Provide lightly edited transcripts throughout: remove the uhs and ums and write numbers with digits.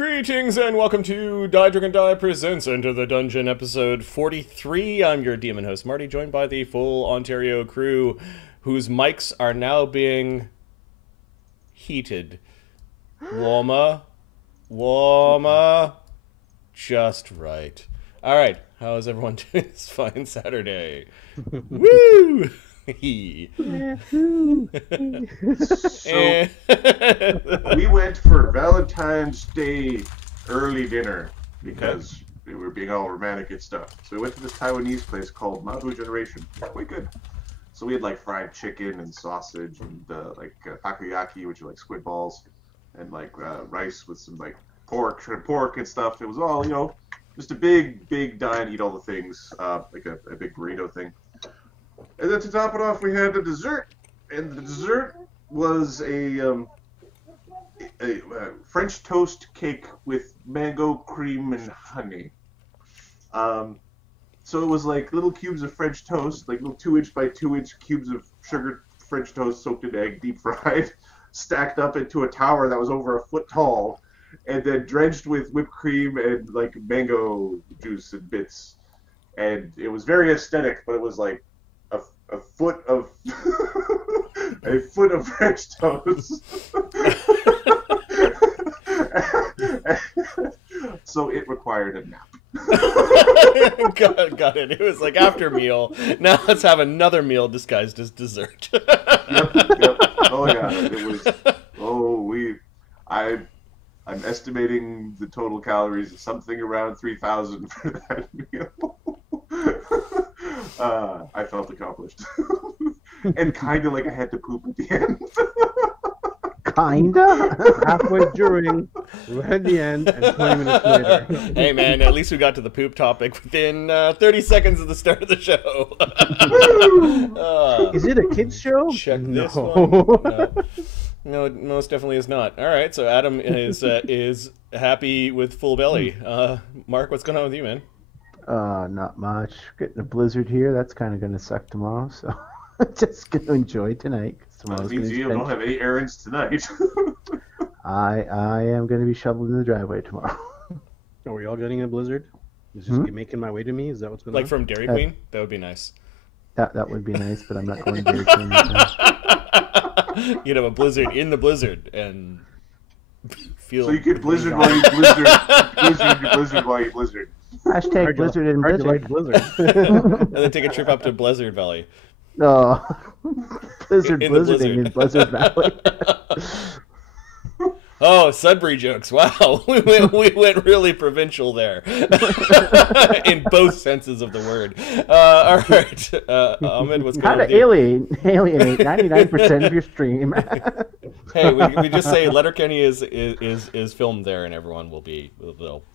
Greetings and welcome to Die Dragon Die Presents Enter the Dungeon, episode 43. I'm your demon host, Marty, joined by the full Ontario crew, whose mics are now being heated. Warmer. Just right. Alright, how is everyone doing this fine Saturday? Woo! So we went for Valentine's Day early dinner because we were being all romantic and stuff. So we went to this Taiwanese place called Mabu Generation. Quite good. So we had like fried chicken and sausage and takoyaki, which are like squid balls, and like rice with some like pork and stuff. It was all, you know, just a big dine, eat all the things, like a big burrito thing. And then to top it off, we had the dessert, and the dessert was a French toast cake with mango cream and honey. So it was like little cubes of French toast, like little 2-inch by 2-inch cubes of sugared French toast soaked in egg, deep fried, stacked up into a tower that was over a foot tall, and then drenched with whipped cream and like mango juice and bits. And it was very aesthetic, but it was like a foot of a foot of French toast. So it required a nap. Got it. It was like after meal. Now let's have another meal disguised as dessert. Yep. Oh yeah, it was. I'm estimating the total calories at something around 3,000 for that meal. I felt accomplished. And kind of like I had to poop at the end. Kinda? Halfway during, right at the end, and 20 minutes later. Hey man, at least we got to the poop topic within 30 seconds of the start of the show. Is it a kids show? Check this one. No, it most definitely is not. All right, so Adam is happy with full belly. Mark, what's going on with you, man? Not much. Getting a blizzard here. That's kind of going to suck tomorrow, so just going to enjoy tonight. That means you don't have any errands tonight. I am going to be shoveling the driveway tomorrow. Are we all getting a blizzard? Is just making my way to me? Is that what's going on? Like from Dairy Queen? That would be nice. That would be nice, but I'm not going to Dairy Queen. You'd have a blizzard in the blizzard and feel. So you get blizzard while you blizzard. Blizzard while you blizzard. Hashtag blizzard and blizzard. Like blizzard. And then take a trip up to Blizzard Valley. No. Blizzarding blizzard. in Blizzard Valley. Oh, Sudbury jokes. Wow. We went really provincial there. In both senses of the word. All right. Ahmed, what's going on? How to alienate 99% of your stream. Hey, we just say Letterkenny is filmed there and everyone will be,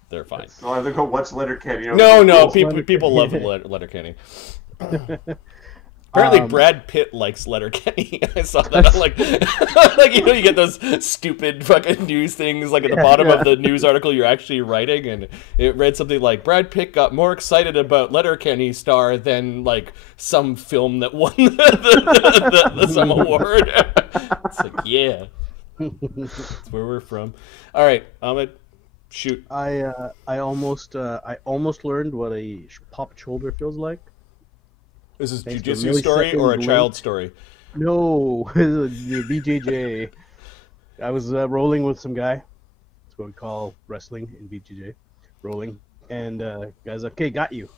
they're fine. So I think, what's Letterkenny? No, people love Letterkenny. Apparently, Brad Pitt likes Letterkenny. I saw that. Like, you get those stupid fucking news things, like at the bottom of the news article you're actually writing, and it read something like, Brad Pitt got more excited about Letterkenny star than, like, some film that won some award. It's like, yeah. That's where we're from. All right, Ahmed, shoot. I almost learned what a popped shoulder feels like. Is this a jujitsu story or a child story? No, the BJJ. I was rolling with some guy. That's what we call wrestling in BJJ, rolling. And guy's like, "Okay, got you."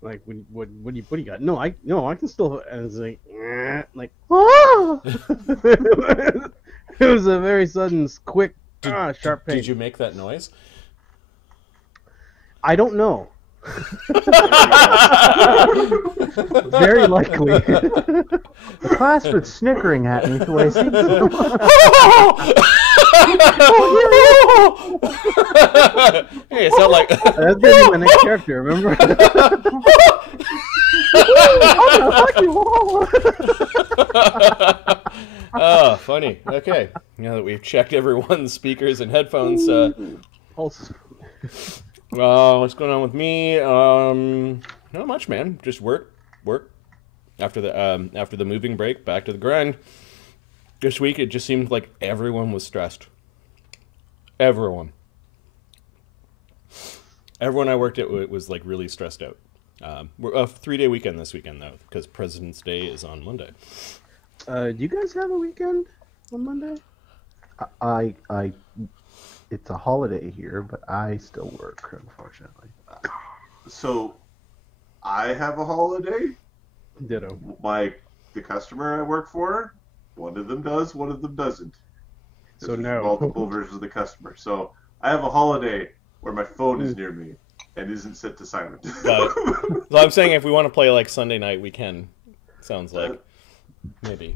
Like, what do you got? No, I can still. And it's like, oh! It was a very sudden, quick, sharp pain. Did you make that noise? I don't know. Very likely. The class was snickering at me the way I see Hey, it's not like that's gonna be my next character. Remember? Oh, funny. Okay, now that we've checked everyone's speakers and headphones, what's going on with me? Not much, man. Just work. After the moving break, back to the grind. This week, it just seemed like everyone was stressed. Everyone. Everyone I worked at was like really stressed out. We're a 3-day weekend this weekend though, because President's Day is on Monday. Do you guys have a weekend on Monday? I it's a holiday here, but I still work, unfortunately. So, I have a holiday. Ditto. The customer I work for, one of them does, one of them doesn't. So There's no. multiple versions of the customer. So I have a holiday where my phone is near me and isn't set to silent. So I'm saying if we want to play like Sunday night, we can. Sounds like maybe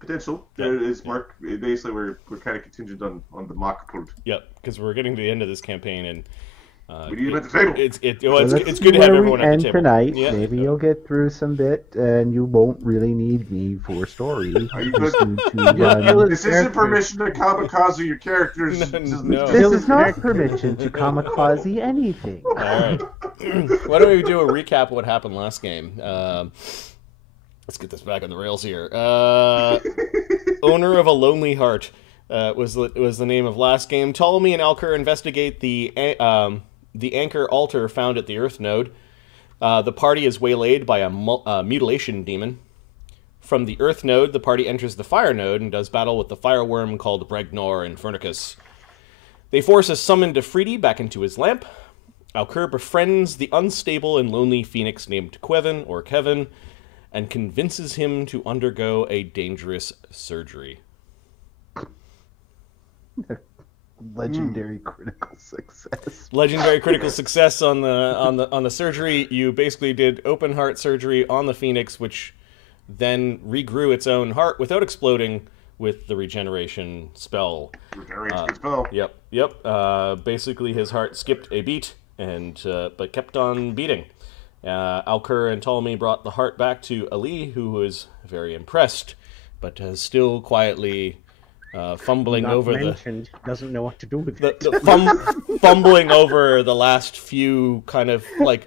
Potential. Yeah. There is Mark. Basically, we're kind of contingent on the mock put. Yep, because we're getting to the end of this campaign and. We need him at the table. It's Let's good to see have where everyone we at end the table tonight. Yeah. Maybe you'll get through some bit, and you won't really need me for story. Are you Just good? need to run- This isn't permission to kamikaze your characters. No. This is not permission to kamikaze anything. All right. Why don't we do a recap of what happened last game? Let's get this back on the rails here. Owner of a Lonely Heart was the name of last game. Ptolemy and Alkur investigate the anchor altar found at the Earth Node. The party is waylaid by a mutilation demon. From the Earth Node, the party enters the Fire Node and does battle with the fireworm called Bregnor and Fernicus. They force a summoned Afridi back into his lamp. Alkur befriends the unstable and lonely phoenix named Kevin, and convinces him to undergo a dangerous surgery. Legendary critical success. Legendary critical success on the surgery. You basically did open heart surgery on the phoenix, which then regrew its own heart without exploding with the regeneration spell. Regeneration spell. Yep. Basically, his heart skipped a beat and but kept on beating. Alkur and Ptolemy brought the heart back to Ali, who was very impressed, but still quietly fumbling Not over mentioned, doesn't know what to do with it. fumbling over the last few kind of like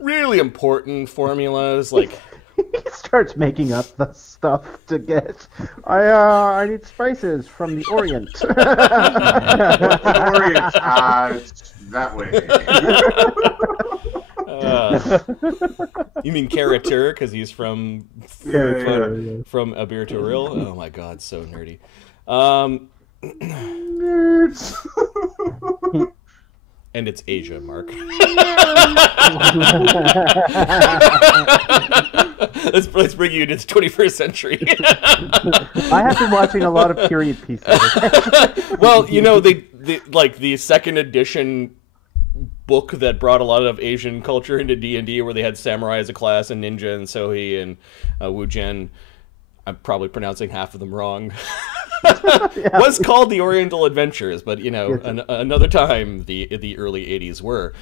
really important formulas, like. He starts making up the stuff to get. I need spices from the Orient. What's the Orient? It's that way. You mean Karatur, because he's from Abir-Turil? Oh my god, so nerdy. Nerds. And it's Asia, Mark. let's bring you into the 21st century. I have been watching a lot of period pieces. Well, you know, they like the second edition book that brought a lot of Asian culture into D&D, where they had samurai as a class and ninja and Sohi and Wujen. I'm probably pronouncing half of them wrong. Was called the Oriental Adventures, but you know, another time the early 80s were.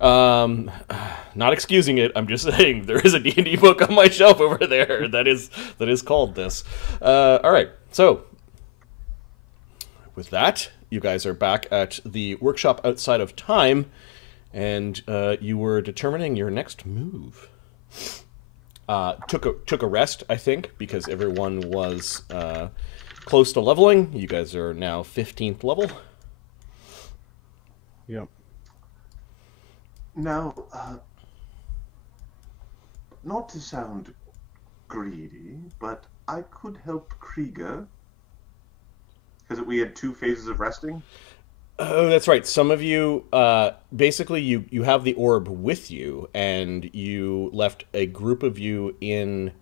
Not excusing it, I'm just saying there is a D&D book on my shelf over there that is called this. All right, so with that, you guys are back at the workshop outside of time, and you were determining your next move. Took a rest, I think, because everyone was close to leveling. You guys are now 15th level. Yep. Now, not to sound greedy, but I could help Krieger, because we had 2 phases of resting. Oh, that's right. Some of you, basically, you have the orb with you, and you left a group of you in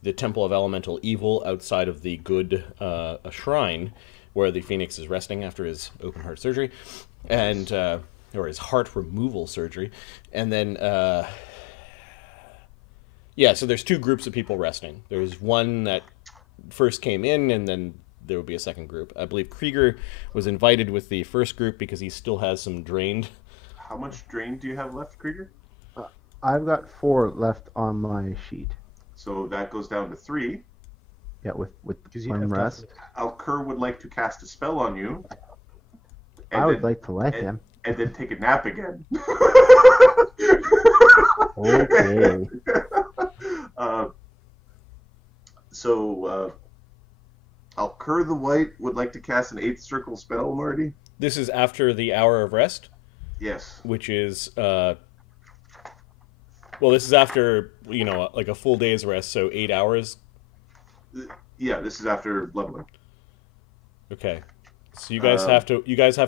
the Temple of Elemental Evil outside of the good shrine, where the Phoenix is resting after his open heart surgery, and or his heart removal surgery, and then yeah. So there's 2 groups of people resting. There's one that first came in, and then there will be a second group. I believe Krieger was invited with the first group because he still has some drained. How much drain do you have left, Krieger? I've got 4 left on my sheet. So that goes down to 3. Yeah, with you one have rest. Alkur would like to cast a spell on you. I would like to let him. And then take a nap again. Okay. So Alkur the White would like to cast an 8th circle spell, Marty. This is after the hour of rest. Yes. which is well, this is after like a full day's rest, so 8 hours. Yeah, this is after leveling. Okay, so you guys have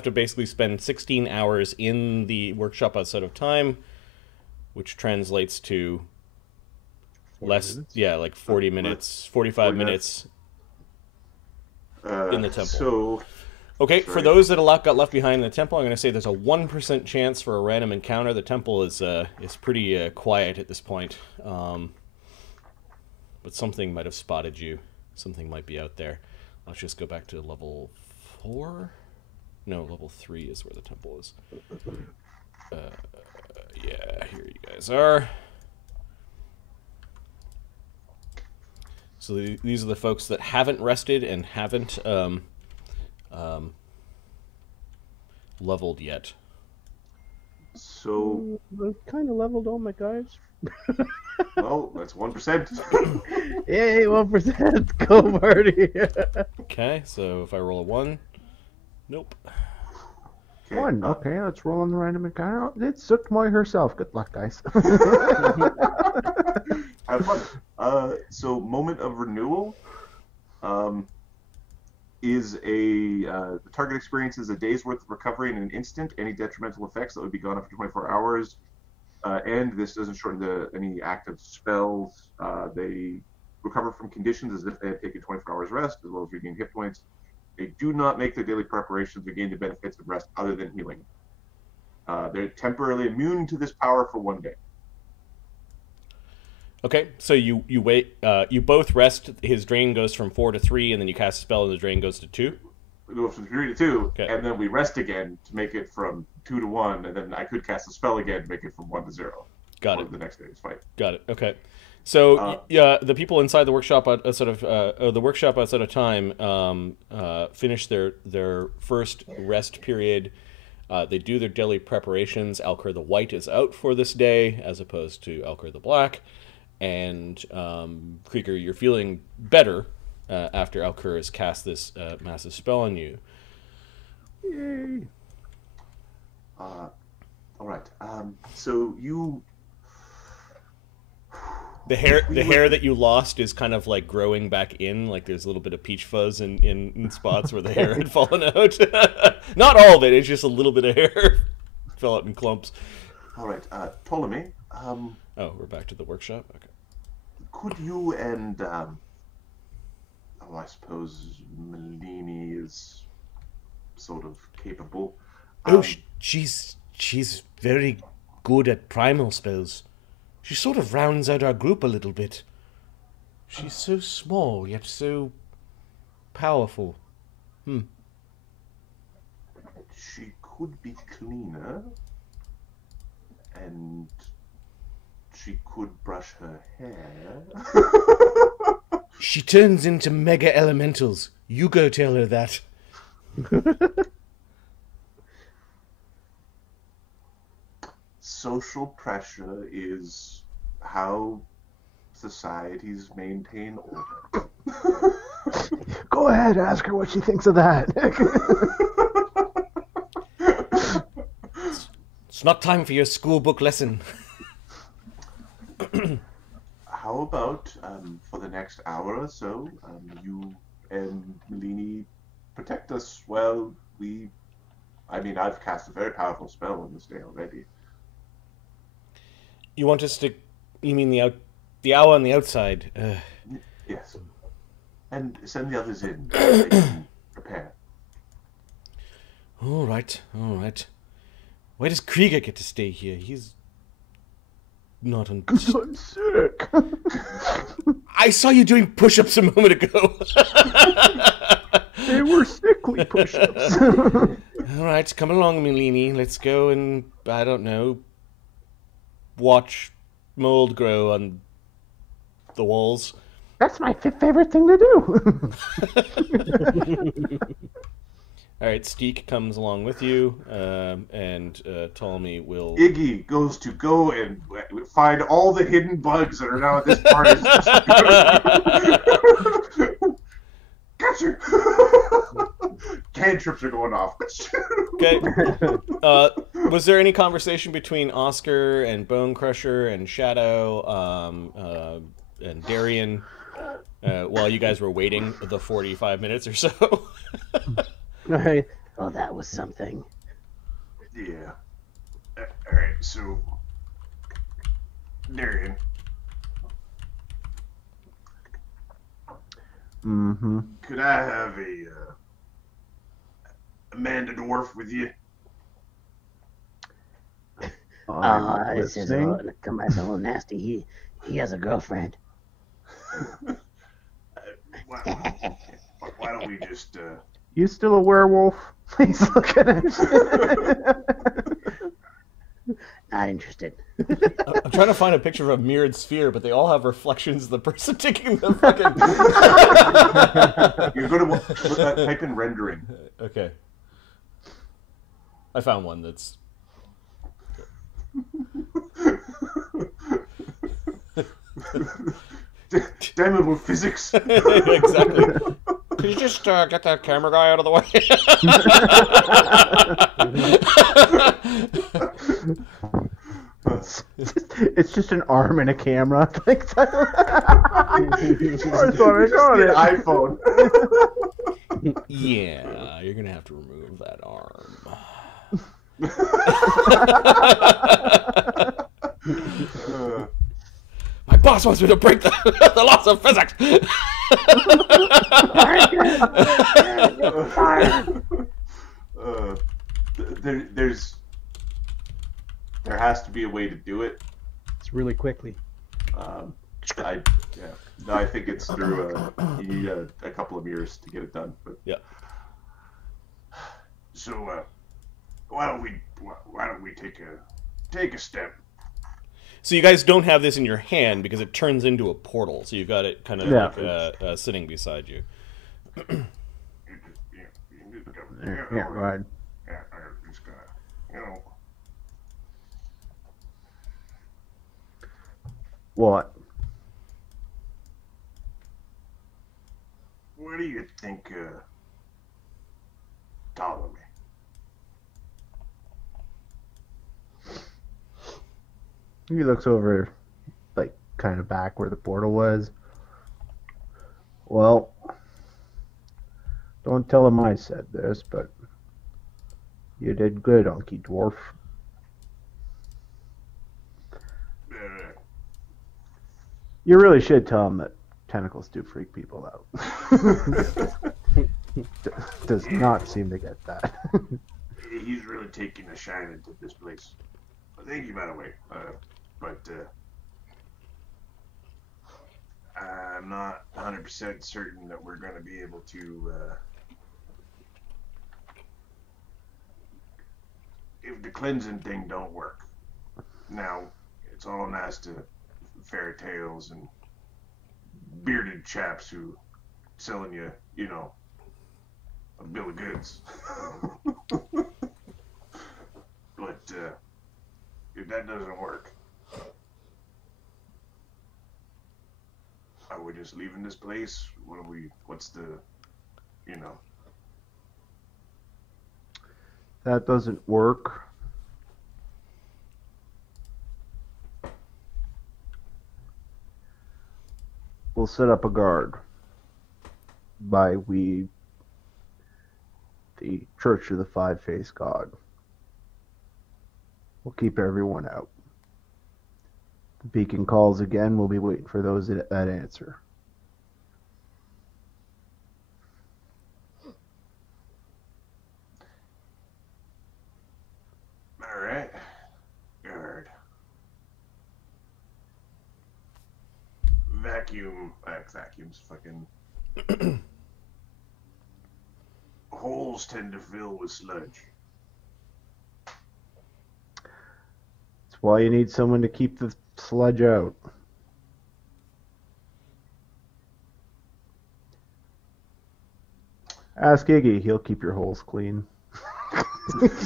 to basically spend 16 hours in the workshop outside of time, which translates to less, like 40 minutes, 45 minutes in the temple. So, okay, for those that got left behind in the temple, I'm going to say there's a 1% chance for a random encounter. The temple is pretty quiet at this point, but something might have spotted you. Something might be out there. Let's just go back to level 4. No, level 3 is where the temple is. Yeah, here you guys are. So these are the folks that haven't rested and haven't leveled yet. So I kind of leveled all my guys. well, that's 1%. Yay, 1%. Go party. Okay, so if I roll a 1, nope. Okay. 1. Okay, let's roll on the random encounter. It's Zuggtmoy herself. Good luck, guys. Have fun. So moment of renewal is the target experiences a day's worth of recovery in an instant. Any detrimental effects that would be gone after 24 hours. And this doesn't shorten any active spells. They recover from conditions as if they had taken 24 hours rest, as well as regain hit points. They do not make their daily preparations or gain the benefits of rest other than healing. They're temporarily immune to this power for 1 day. Okay, so you wait. You both rest. His drain goes from 4 to 3, and then you cast a spell, and the drain goes to 2. We go from 3 to 2, okay. And then we rest again to make it from 2 to 1, and then I could cast a spell again to make it from 1 to 0. Got it. The next day's fight. Got it. Okay. So the people inside the workshop outside of time finish their first rest period. They do their daily preparations. Alkur the White is out for this day, as opposed to Alkur the Black. And Krieger, you're feeling better after Alkur has cast this massive spell on you. Yay! All right. So you. The hair that you lost is kind of like growing back in. Like there's a little bit of peach fuzz in spots where the hair had fallen out. Not all of it. It's just a little bit of hair fell out in clumps. All right, Ptolemy. Oh, we're back to the workshop. Okay. Could you and I suppose Melini is sort of capable. She's very good at primal spells. She sort of rounds out our group a little bit. She's so small, yet so powerful. She could be cleaner, and she could brush her hair. She turns into mega elementals. You go tell her that. Social pressure is how societies maintain order. Go ahead, ask her what she thinks of that. It's not time for your school book lesson. How about, for the next hour or so, you and Melini protect us while I've cast a very powerful spell on this day already. You want us to... You mean the owl on the outside? Yes. And send the others in. They can prepare. All right. Why does Krieger get to stay here? He's not on... Because I'm sick. I saw you doing push-ups a moment ago. They were sickly push-ups. All right, come along, Melini. Let's go and, I don't know, watch mold grow on the walls. That's my favorite thing to do. All right, Steek comes along with you, and Ptolemy will... Iggy goes to go and find all the hidden bugs that are now at this party. Gotcha! Cantrips are going off. Okay. Was there any conversation between Oscar and Bone Crusher and Shadow and Darian while you guys were waiting the 45 minutes or so? Right. Oh, that was something. Yeah. Alright, so... Darian. Mm-hmm. Could I have a Amanda Dwarf with you? This is a little nasty. He has a girlfriend. Why don't we just... You still a werewolf? Please look at it. Not interested. I'm trying to find a picture of a mirrored sphere, but they all have reflections of the person taking the fucking... You're going to type in rendering. Okay. I found one that's... Damn it with physics. Exactly. Can you just get that camera guy out of the way? It's just an arm and a camera. I thought I got it. iPhone. Yeah, you're gonna have to remove that arm. My boss wants me to break the laws of physics. There has to be a way to do it. It's really quickly. I think it's through you need a couple of years to get it done. But yeah. So why don't we take a step? So you guys don't have this in your hand because it turns into a portal. So you've got it kind of like sitting beside you. Yeah, go ahead. Yeah, I'm just gonna, What? What do you think, Ptolemy? He looks over, like, kind of back where the portal was. Well, don't tell him I said this, but you did good, Unky Dwarf. You really should tell him that tentacles do freak people out. Does not seem to get that. He's really taking a shine into this place. Thank you, by the way. But I'm not 100% certain that we're going to be able to... if the cleansing thing don't work. Now, it's all nice to fairy tales and bearded chaps who selling you, a bill of goods. But if that doesn't work, are we just leaving this place? What's the, That doesn't work. We'll set up a guard by the Church of the Five-Faced God. We'll keep everyone out. The beacon calls again. We'll be waiting for those that answer. all right, guard. Vacuums fucking holes tend to fill with sludge. That's why you need someone to keep the sludge out. Ask Iggy, he'll keep your holes clean. Maybe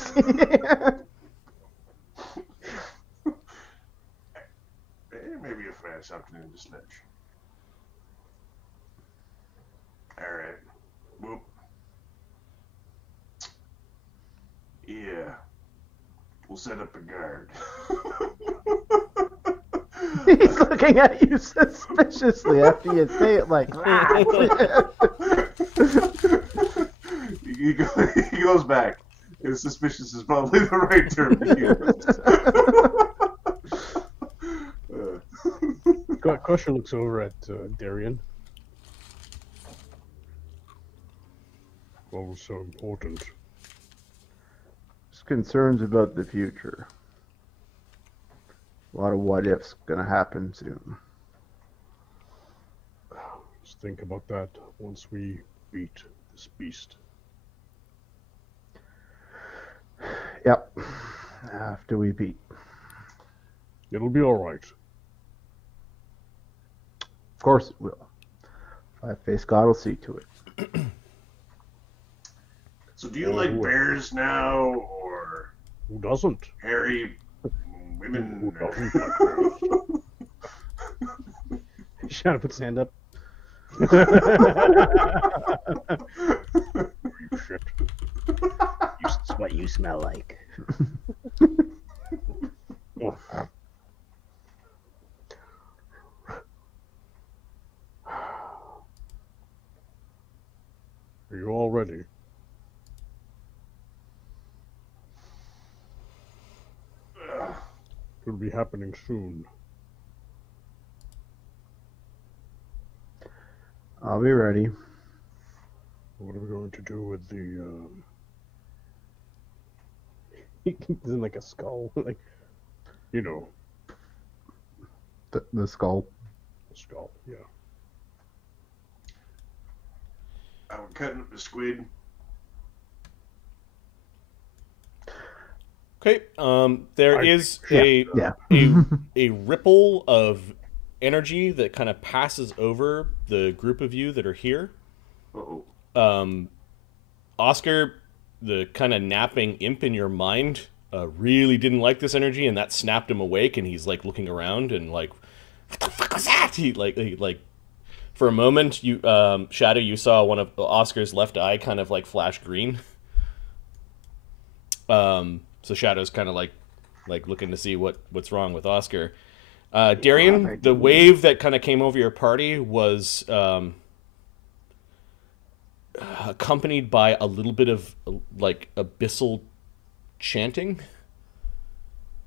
if I had something in the sludge. Alright. Whoop. Yeah. We'll set up a guard. He's looking at you suspiciously after you say it like that. He goes back. And suspicious is probably the right term to use. Crusher looks over at Darian. What was so important? Just concerns about the future. A lot of what ifs gonna happen soon. Just think about that once we beat this beast. Yep. After we beat. It'll be alright. Of course it will. Five-faced God will see to it. So do you like bears now, or Who doesn't? hairy women? Who doesn't like bears? Shadow puts his hand up. You shit. It's what you smell like. Oh. Are you all ready? It'll be happening soon. I'll be ready. What are we going to do with the, He's in like a skull, like, you know. The skull. The skull, yeah. I'm cutting up the squid. Okay. There is a ripple of energy that kind of passes over the group of you that are here. Uh-oh. Oscar, the kind of napping imp in your mind, really didn't like this energy, and that snapped him awake. And he's like looking around and like, "What the fuck was that?" He like for a moment, you Shadow, you saw one of Oscar's left eye kind of like flash green. So Shadow's kind of like looking to see what's wrong with Oscar. Darian, the wave that kind of came over your party was accompanied by a little bit of like abyssal chanting.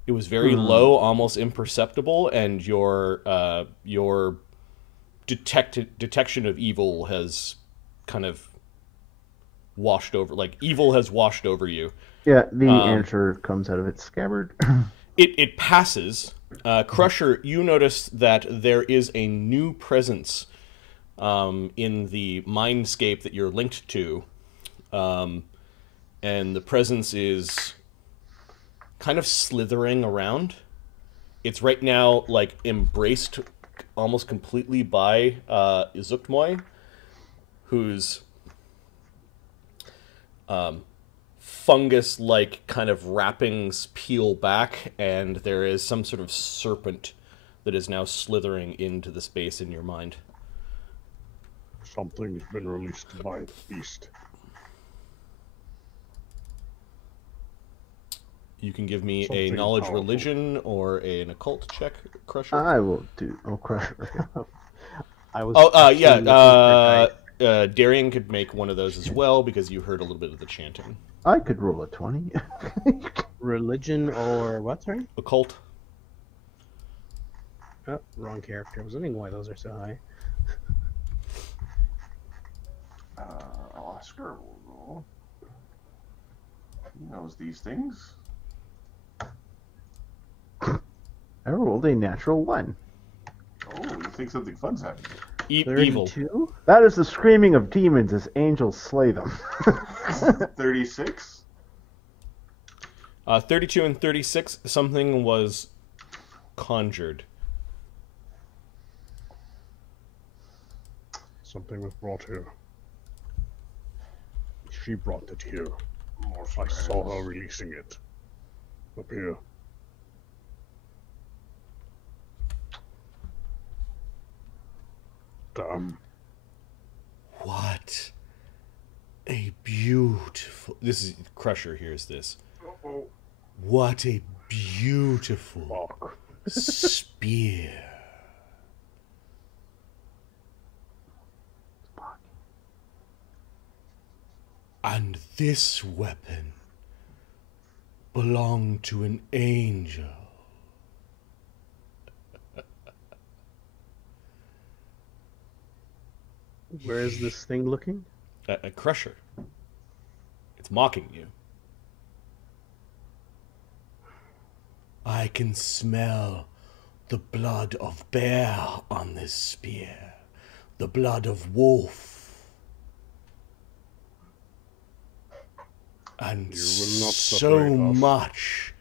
It was very low, almost imperceptible, and your detection of evil has kind of washed over. Like evil has washed over you. Yeah, the answer comes out of its scabbard. It passes. Crusher, you notice that there is a new presence in the mindscape that you're linked to. And the presence is kind of slithering around. It's right now like embraced almost completely by Zuggtmoy, who's fungus-like kind of wrappings peel back, and there is some sort of serpent that is now slithering into the space in your mind. Something's been released by the beast. You can give me Something a knowledge powerful. religion or an occult check, Crusher. I will do. Oh, Crusher. Okay. I was. Darian could make one of those as well because you heard a little bit of the chanting. I could roll a 20. Religion or what, sorry? Occult. Oh, wrong character. I was wondering why those are so high. Oscar will roll. He knows these things. I rolled a natural 1. Oh, you think something fun's happening. Evil. 32? That is the screaming of demons as angels slay them. 36? 32 and 36, something was conjured. Something was brought here. She brought it here. More I saw her releasing it. Up here. Damn. What a beautiful... This is... Crusher hears this. Uh-oh. What a beautiful Fuck. spear. And this weapon belonged to an angel. Where is this thing looking? A crusher. It's mocking you. I can smell the blood of bear on this spear, the blood of wolf, and You will not so separate us. much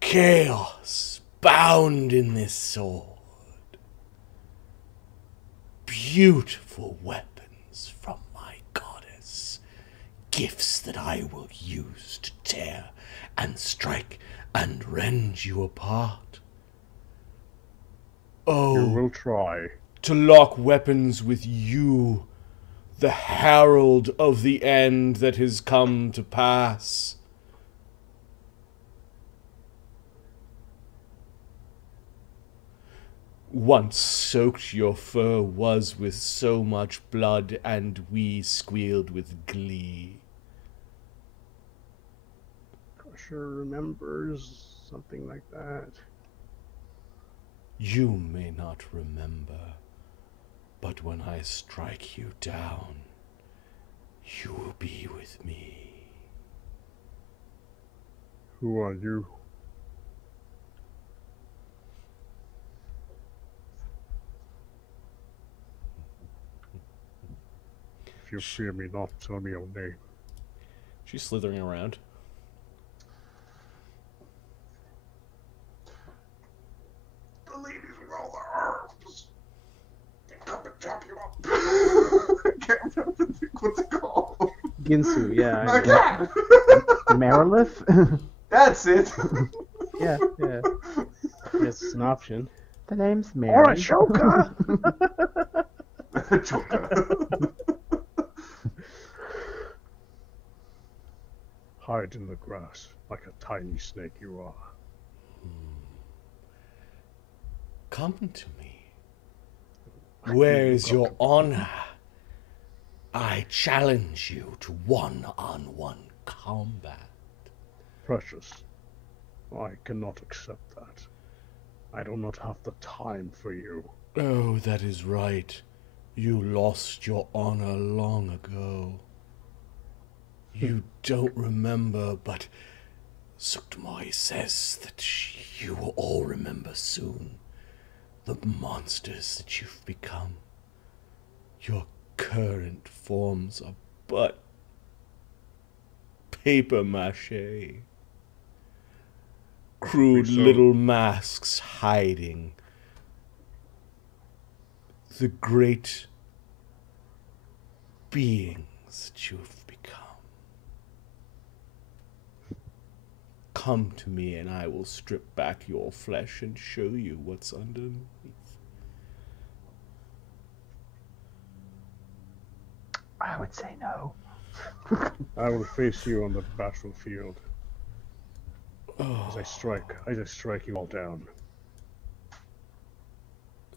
chaos bound in this sword. Beautiful weapons from my goddess, gifts that I will use to tear and strike and rend you apart. Oh, You will try. to lock weapons with you, the herald of the end that has come to pass. Once soaked your fur was with so much blood, and we squealed with glee. Crusher remembers something like that. You may not remember, but when I strike you down, you will be with me. Who are you? If you fear me not, tell me your name. She's slithering around. The ladies with all the arms. They come and chop you up. I can't remember what's it called. Ginsu, yeah. I can't. Marilith? That's it. Yeah. Yes, it's an option. The name's Mary. Or Ashoka! Choka. Hide in the grass, like a tiny snake you are. Come to me. Where's your honor? I challenge you to one-on-one combat. Precious, I cannot accept that. I do not have the time for you. Oh, that is right. You lost your honor long ago. You don't remember, but Zuggtmoy says that you will all remember soon. The monsters that you've become. Your current forms are but paper mache. Crude little masks hiding the great beings that you've become. Come to me and I will strip back your flesh and show you what's underneath. I would say no. I will face you on the battlefield. As I strike you all down.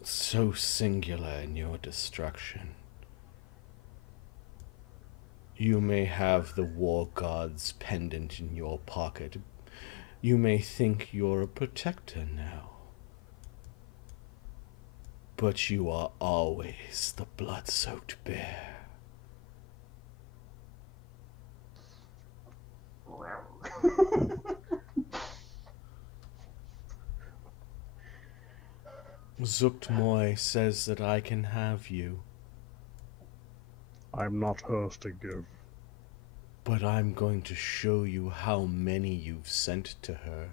So singular in your destruction. You may have the war god's pendant in your pocket. You may think you're a protector now. But you are always the blood-soaked bear. Zuggtmoy says that I can have you. I'm not hers to give. But I'm going to show you how many you've sent to her.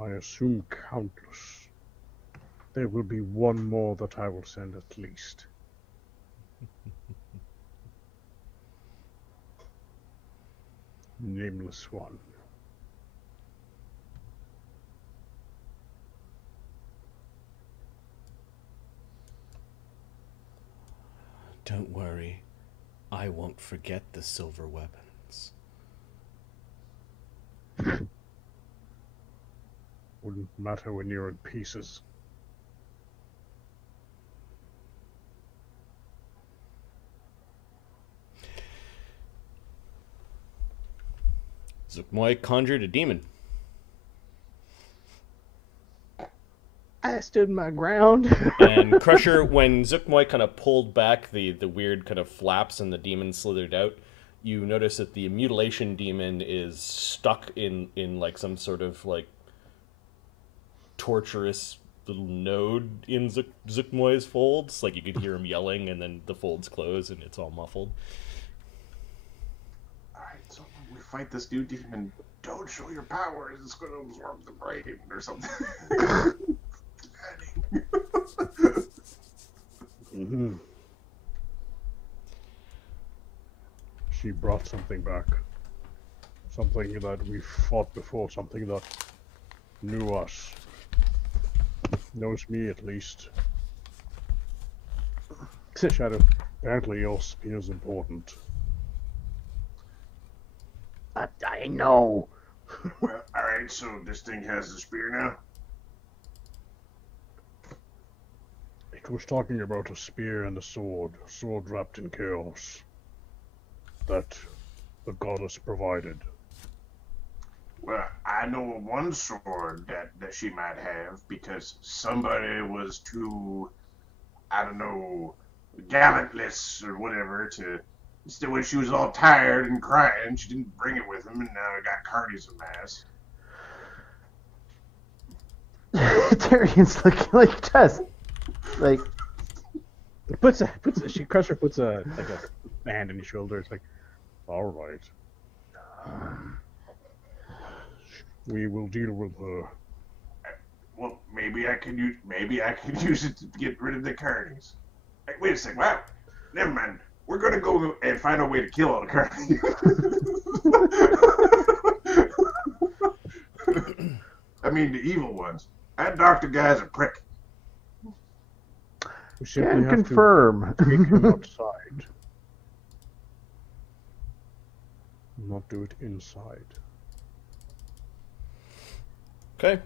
I assume countless. There will be one more that I will send at least. Nameless one. Don't worry, I won't forget the silver weapons. Wouldn't matter when you're in pieces. Zuggtmoy conjured a demon. I stood my ground. And Crusher, when Zuggtmoy kind of pulled back the weird kind of flaps and the demon slithered out, you notice that the mutilation demon is stuck in like some sort of like torturous little node in Zuggtmoy's folds. Like you could hear him yelling, and then the folds close and it's all muffled. Alright, so when we fight this new demon, don't show your powers, it's gonna absorb the brain or something. Mm-hmm. She brought something back. Something that we fought before, something that knew us. Knows me, at least. Shadow. Apparently your spear's important. I know. Well, alright, so this thing has a spear now? It was talking about a spear and a sword wrapped in chaos, that the goddess provided. Well, I know of one sword that she might have, because somebody was too, I don't know, gallantless or whatever to... Still, when she was all tired and crying, she didn't bring it with him, and now I got carnies in my ass. Darian's looking like dust. Like, Crusher puts a hand on your shoulder. It's like, All right. We will deal with her. Well, maybe I can use it to get rid of the carnies. Hey, wait a second. Wow. Never mind. We're gonna go and find a way to kill all the carnies. I mean, the evil ones. That doctor guy's a prick. We simply can have confirm. to take him outside. Not do it inside. Okay.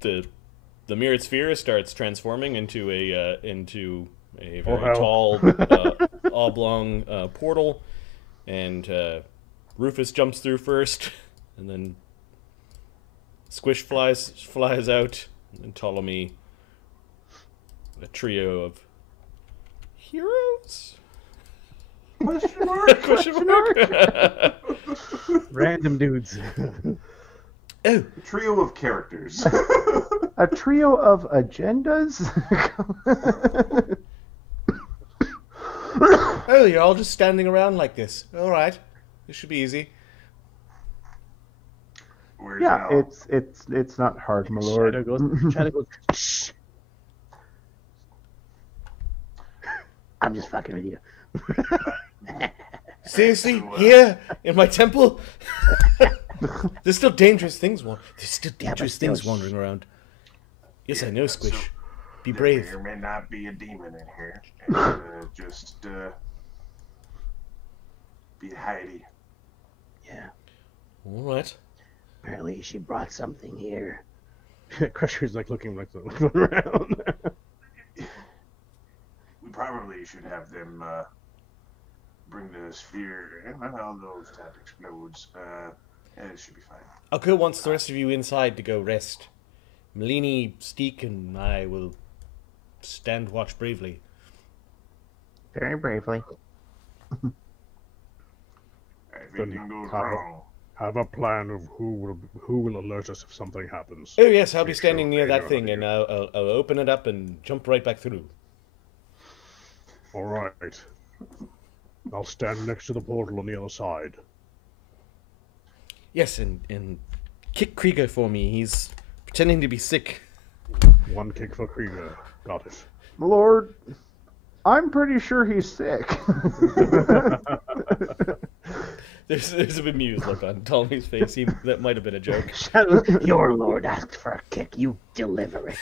The mirrored sphere starts transforming into a very tall oblong portal, and Rufus jumps through first, and then Squish flies out, and Ptolemy. A trio of heroes? Question mark? Question mark? random dudes. Oh, A trio of characters. A trio of agendas? oh, you're all just standing around like this. All right, this should be easy. Where's Yeah, Al? it's not hard, my lord. Shadow goes, shh. I'm just fucking with you. Seriously, here in my temple, there's still dangerous things. There's still dangerous things wandering around. Yes, I know, Squish. So Be there brave. may or may not be a demon in here. And, just be Heidi. Yeah. All right. Apparently she brought something here. Crusher's like looking around. We probably should have them bring the sphere and all those that explodes. And it should be fine. Alkur wants the rest of you inside to go rest. Melini, Steek, and I will stand watch bravely. Very bravely. If anything goes Then wrong, have a plan of who will alert us if something happens. Oh yes, I'll be Make standing sure near they that know thing, how and to I'll open it up and jump right back through. All right. I'll stand next to the portal on the other side. Yes, and kick Krieger for me. He's pretending to be sick. One kick for Krieger. Got it. My lord, I'm pretty sure he's sick. There's a bemused look on Ptolemy's face. That might have been a joke. Shadow, your lord asked for a kick. You deliver it.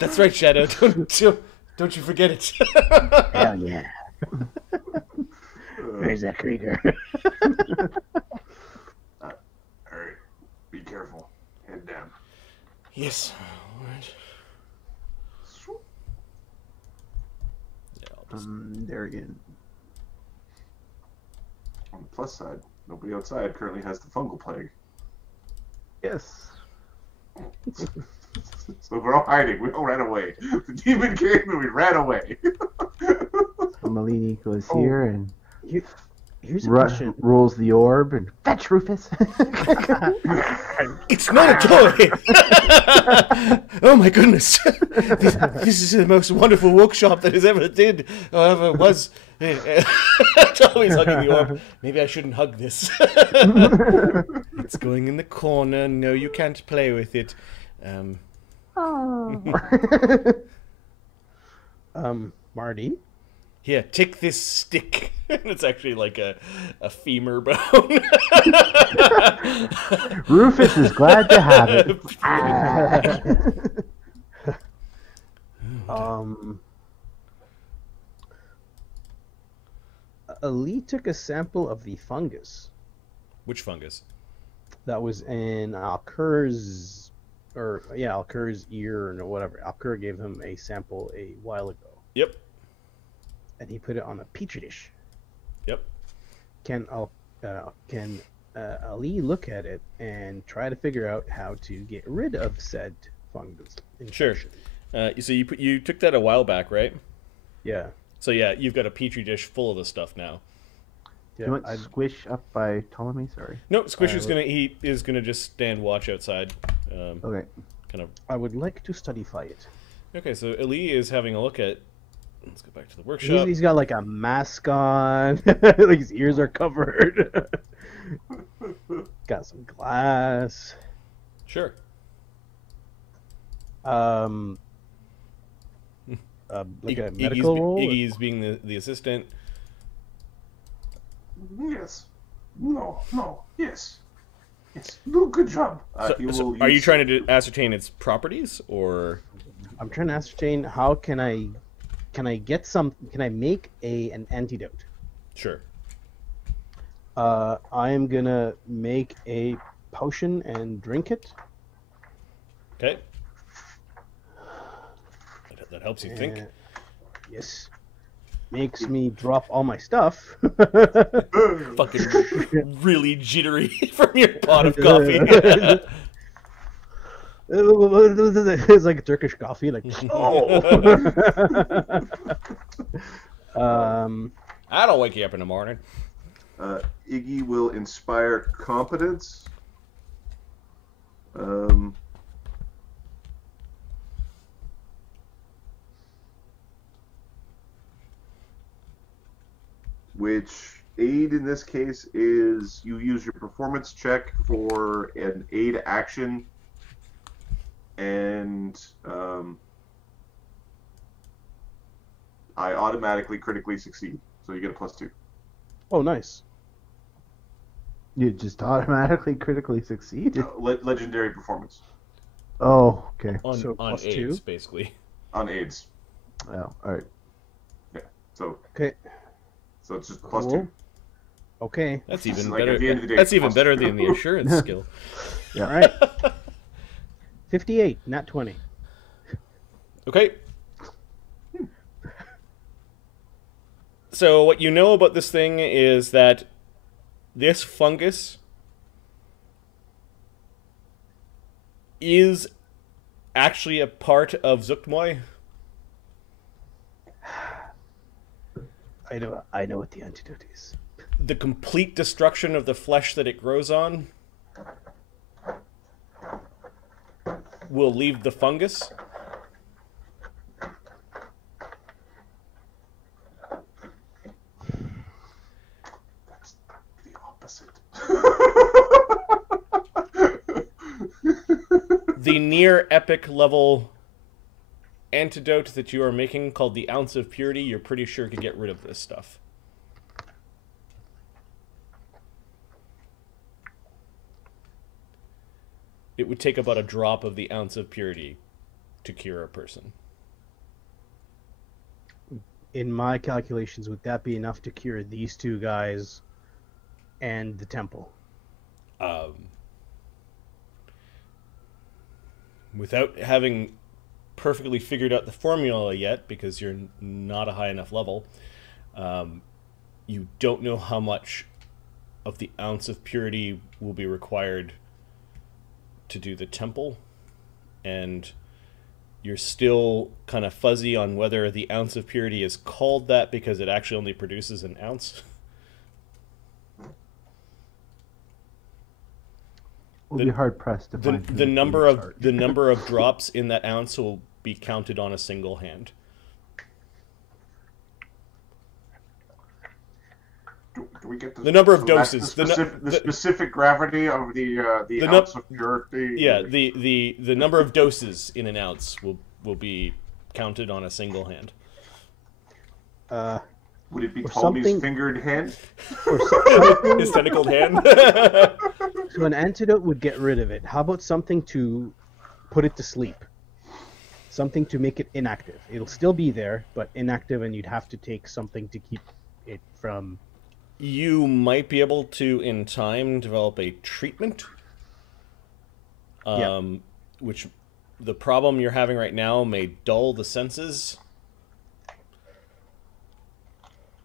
That's right, Shadow. Don't you forget it. Hell yeah. Where's that Krieger? all Yes. All right. Yeah, I'll just... Darian. On the plus side, nobody outside currently has the fungal plague. Yes. So we're all hiding. We all ran away. The demon came and we ran away. So Malini goes here and Here's a question. rolls the orb and fetch Rufus. It's not a toy! Oh my goodness! This is the most wonderful workshop that has ever was. Tommy's hugging the orb. Maybe I shouldn't hug this. It's going in the corner. No, you can't play with it. Marty? Here, take this stick. It's actually like a femur bone. Rufus is glad to have it. Ali took a sample of the fungus Which fungus? that was in Alkur's, Alkur's ear or whatever. Alkur gave him a sample a while ago. Yep. And he put it on a petri dish. Yep. Can Ali look at it and try to figure out how to get rid of said fungus infection? Sure. So you took that a while back, right? Yeah. So yeah, you've got a petri dish full of the stuff now. Do you want Squish up by Ptolemy? Sorry. No, Squish is gonna just stand watch outside. Okay. Kind of. I would like to studify it. Okay, so Eli is having a look at. Let's go back to the workshop. He's got like a mask on. Like his ears are covered. Got some glass. Sure. Like a medical role? Iggy's being the assistant. Yes. No. Yes. Do a good job. So are you trying to ascertain its properties, or? I'm trying to ascertain how can I make an antidote? Sure. I am gonna make a potion and drink it. Okay. That helps you think. Yes. Makes me drop all my stuff. Fucking really jittery from your pot of coffee. It's like Turkish coffee, like That'll wake you up in the morning. Iggy will inspire competence. Which aid in this case is you use your performance check for an aid action, and I automatically critically succeed, so you get a +2. Oh, nice. You just automatically critically succeeded. Legendary performance. Oh, okay. On +2? aids, basically. On aids. Oh, all right. Yeah. So. Okay. So it's just Cool. +2. Okay. That's even Like, better. at the end of the day, That's even +2. better than the assurance skill. Yeah. All right. 58, not 20. Okay. So what you know about this thing is that this fungus is actually a part of Zuggtmoy. I know what the antidote is. The complete destruction of the flesh that it grows on will leave the fungus. That's the opposite. The near epic level antidote that you are making, called the Ounce of Purity, you're pretty sure could get rid of this stuff. It would take about a drop of the Ounce of Purity to cure a person. In my calculations, would that be enough to cure these two guys and the temple? without having perfectly figured out the formula yet, because you're not a high enough level, you don't know how much of the ounce of purity will be required to do the temple, and you're still kind of fuzzy on whether the ounce of purity is called that because it actually only produces an ounce. We'll be hard pressed to find the number of drops in that ounce will be counted on a single hand. Do we get the number of doses, the specific gravity of the ounce of purity? Yeah, the number of doses in an ounce will be counted on a single hand. Would it be Ptolemy's fingered hand? His tentacled hand? So an antidote would get rid of it. How about something to put it to sleep? Something to make it inactive. It'll still be there, but inactive, and you'd have to take something to keep it from... You might be able to, in time, develop a treatment. Which the problem you're having right now may dull the senses.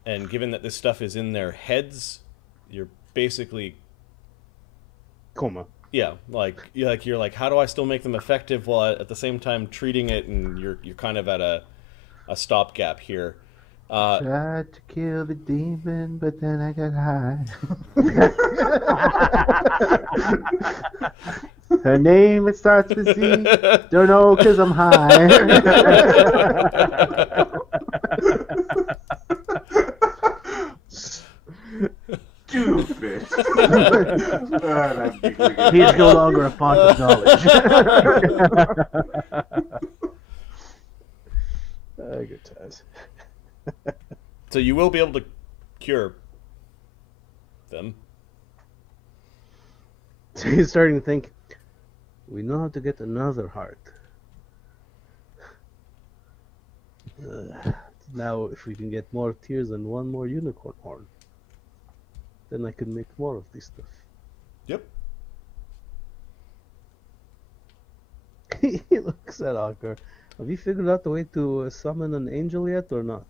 And given that this stuff is in their heads, you're basically... Coma. Yeah, you're like, how do I still make them effective while at the same time treating it, and you're kind of at a stopgap here. Tried to kill the demon, but then I got high. Her name, it starts with Z. Don't know because I'm high. Stupid. He's no longer a font of knowledge. Good times. So you will be able to cure them. So he's starting to think, we know how to get another heart. Now, if we can get more tears and one more unicorn horn, then I can make more of this stuff. Yep. He looks at Alkur. Have you figured out the way to summon an angel yet, or not?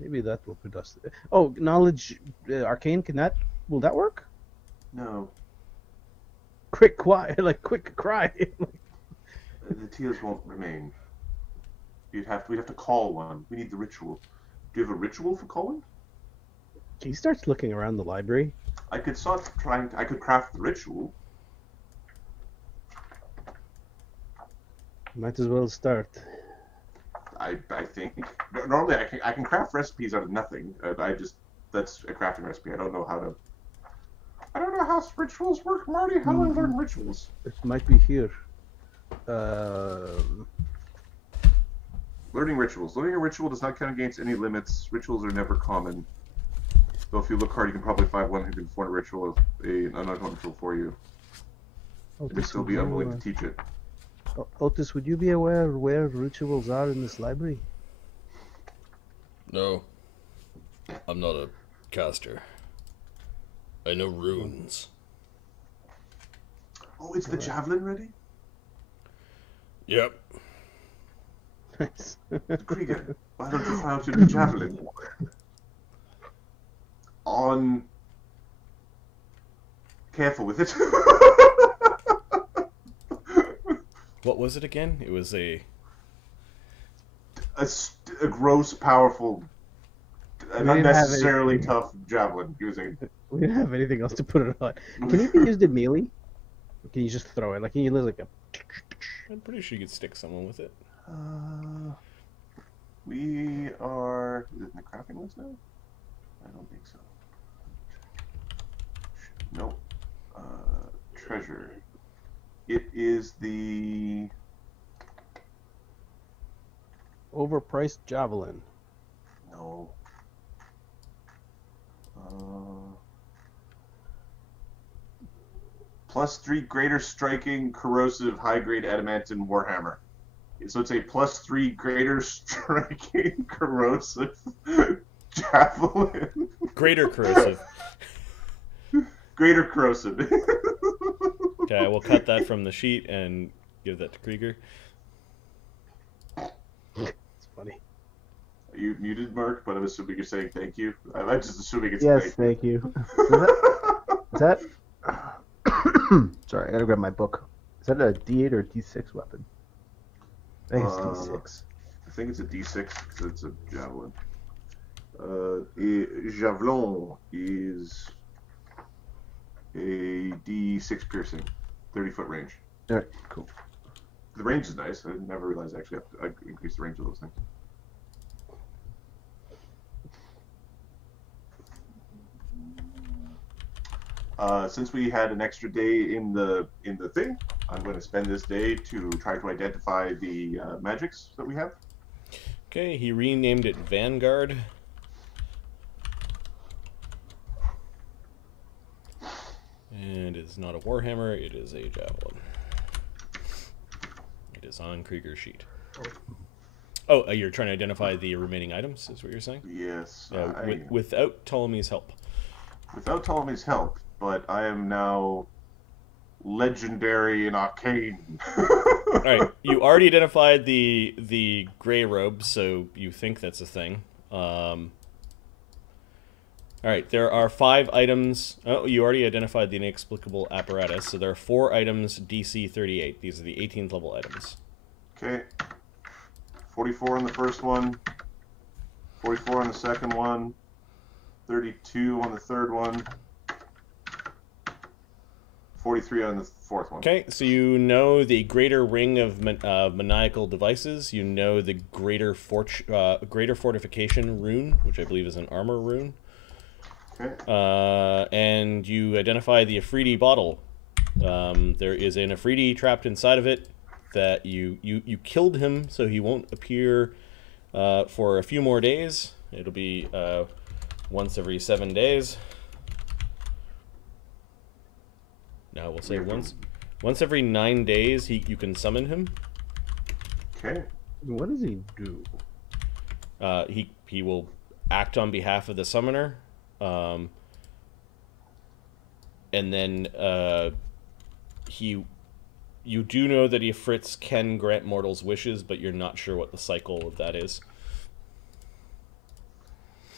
Maybe that will put us... Oh, knowledge, arcane, will that work? No. Quick cry, quick cry. The tears won't remain. We'd have to call one. We need the ritual. Do you have a ritual for calling? He starts looking around the library. I could I could craft the ritual. Might as well start. I think normally I can craft recipes out of nothing. That's a crafting recipe. I don't know how rituals work, Marty. How do I learn rituals? It might be here. Learning rituals. Learning a ritual does not count against any limits. Rituals are never common. Though if you look hard, you can probably find one who can perform a ritual, an unknown ritual for you. They'd still be unwilling to teach it. Otis, would you be aware where rituals are in this library? No. I'm not a caster. I know runes. Oh, is the javelin ready? Yep. Nice. Krieger, why don't you try out your javelin? Careful with it. What was it again? It was a gross, powerful, an unnecessarily tough javelin. We didn't have anything else to put it on. Can you be used in melee? Or can you just throw it? Can you use I'm pretty sure you could stick someone with it. We are... Is it in the crafting list now? I don't think so. Nope. Treasure. It is the... overpriced javelin. No. +3 greater striking, corrosive, high-grade adamantine warhammer. So it's a +3 greater striking, corrosive javelin. Greater corrosive. Greater corrosive. Okay, we'll cut that from the sheet and give that to Krieger. It's funny. You muted, Mark, but I'm assuming you're saying thank you. I'm just assuming it's Yes, thank thank you. Is that? Sorry, I gotta grab my book. Is that a D8 or a D6 weapon? I think it's D6. I think it's a D6 because it's a javelin. Javelin is a D6 piercing, 30-foot range. All right, cool. The range is nice. I never realized I actually have to increase the range of those things. Since we had an extra day in the thing, I'm going to spend this day to try to identify the magics that we have. Okay, he renamed it Vanguard. And it is not a Warhammer, it is a Javelin. It is on Krieger's sheet. Oh, you're trying to identify the remaining items, is what you're saying? Yes. Without Ptolemy's help. Without Ptolemy's help, but I am now legendary and arcane. Alright, you already identified the gray robe, so you think that's a thing. Alright, there are 5 items. Oh, you already identified the inexplicable apparatus, so there are 4 items DC 38. These are the 18th level items. Okay. 44 on the first one, 44 on the second one, 32 on the third one, 43 on the fourth one. Okay, so you know the greater ring of maniacal devices. You know the greater fortification rune, which I believe is an armor rune. Okay. And you identify the Afridi bottle. There is an Afridi trapped inside of it that you killed him, so he won't appear for a few more days. It'll be once every 7 days. Now we'll say once every 9 days you can summon him. Okay. What does he do? He will act on behalf of the summoner, and then you do know that Ifrits can grant mortals wishes, but you're not sure what the cycle of that is.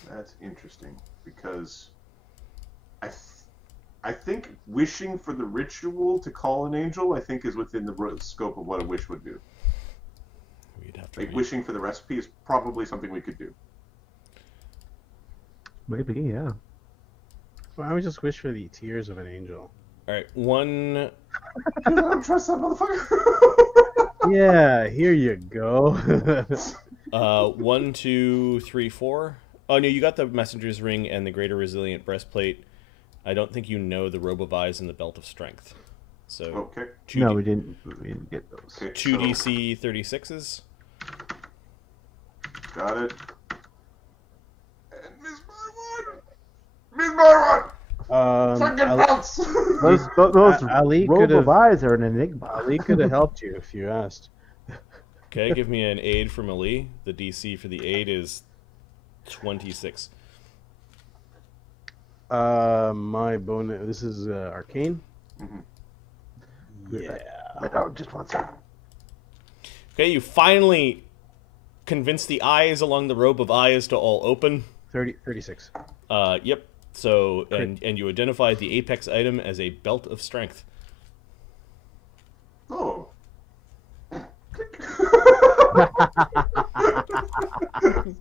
That's interesting, because I think wishing for the ritual to call an angel, I think, is within the scope of what a wish would do. We'd have to like wishing for the recipe is probably something we could do. Maybe, yeah. Why don't we just wish for the tears of an angel? All right, one. I don't trust that motherfucker. Yeah, here you go. 1, 2, 3, 4. Oh no, you got the messenger's ring and the greater resilient breastplate. I don't think you know the robe of eyes and the belt of strength. So Okay. No, we didn't get those. Okay, 2 so, DC 36s. got it. And miss my one. Miss my one. Fucking bounce. Those Ali robe could've- of eyes are an enigma. Ali could have helped you if you asked. Okay, give me an aid from Ali. The DC for the aid is 26. My bonus. This is arcane. Yeah. Oh, just one second. Okay, you finally convince the eyes along the robe of eyes to all open. 36. Yep. So, and you identify the apex item as a belt of strength. Oh.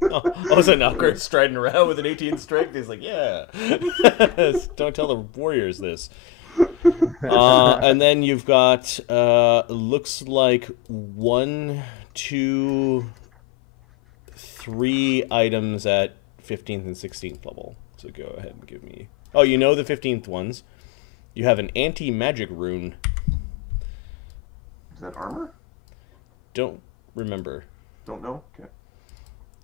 All of a sudden, Alkur striding around with an 18 strength. He's like, yeah. Don't tell the warriors this. And then you've got, looks like 1, 2, 3 items at 15th and 16th level. So go ahead and give me... Oh, you know the 15th ones. You have an anti-magic rune. Is that armor? Don't remember. Don't know? Okay.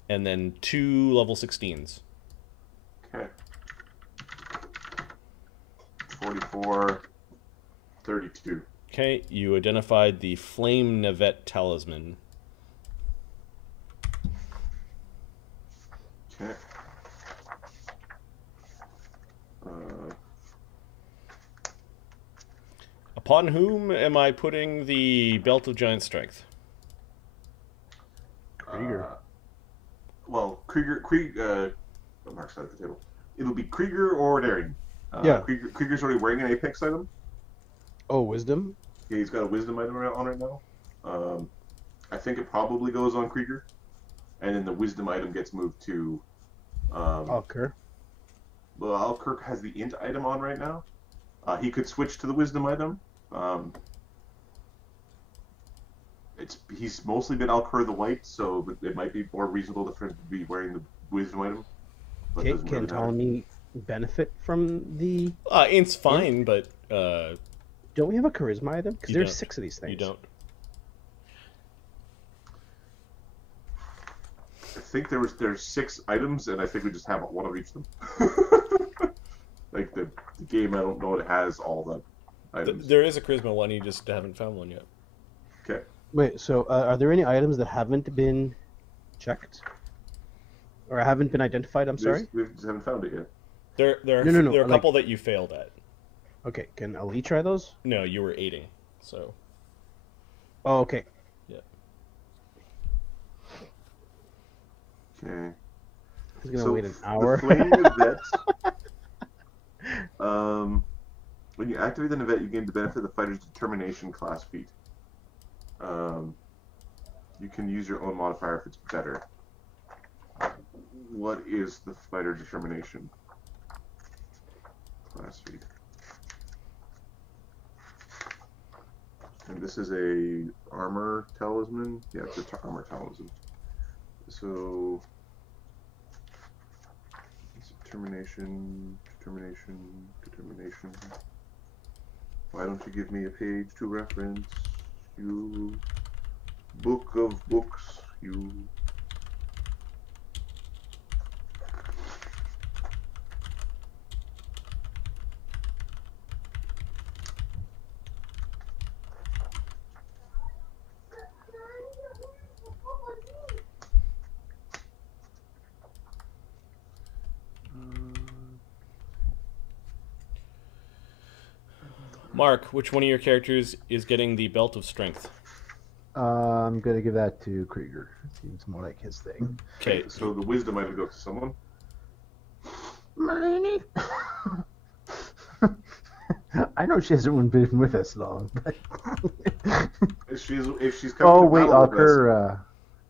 And then 2 level 16s. Okay. 44, 32. Okay, you identified the Flame Navet Talisman. Okay. Upon whom am I putting the Belt of Giant Strength? Krieger. Well, Mark's at the table. It'll be Krieger or Darian. Yeah. Krieger's already wearing an Apex item. Oh, wisdom? Yeah, he's got a wisdom item on right now. I think it probably goes on Krieger. And then the wisdom item gets moved to... Alkur. Well, Alkur has the int item on right now. He could switch to the wisdom item. He's mostly been Alkur the White, so it might be more reasonable for him to be wearing the wisdom item. But Okay, can Ptolemy benefit from the... Int's fine, but... Don't we have a charisma item? Because there's 6 of these things. You don't. I think there's 6 items, and I think we just have one of each of them. Like the game, I don't know it has all the items. There is a charisma one, you just haven't found one yet. Okay. Wait, so are there any items that haven't been checked? Or haven't been identified, I'm sorry? We just haven't found it yet. There are a couple that you failed at. Okay, can Ali try those? No, you were aiding, so... Oh, okay. Yeah. Okay. He's gonna wait an hour. The Flame Event, when you activate an event, you gain the benefit of the fighter's determination class feat. You can use your own modifier if it's better. What is the fighter determination class feat? And this is a armor talisman. Yeah, it's a armor talisman. So it's determination. Why don't you give me a page to reference? You book of books. You. Mark, which one of your characters is getting the Belt of Strength? I'm gonna give that to Krieger. Seems more like his thing. Okay. So the wisdom might go to someone. Marnie. I know she hasn't been with us long, but If she's coming oh to wait, battle with us, Alkur.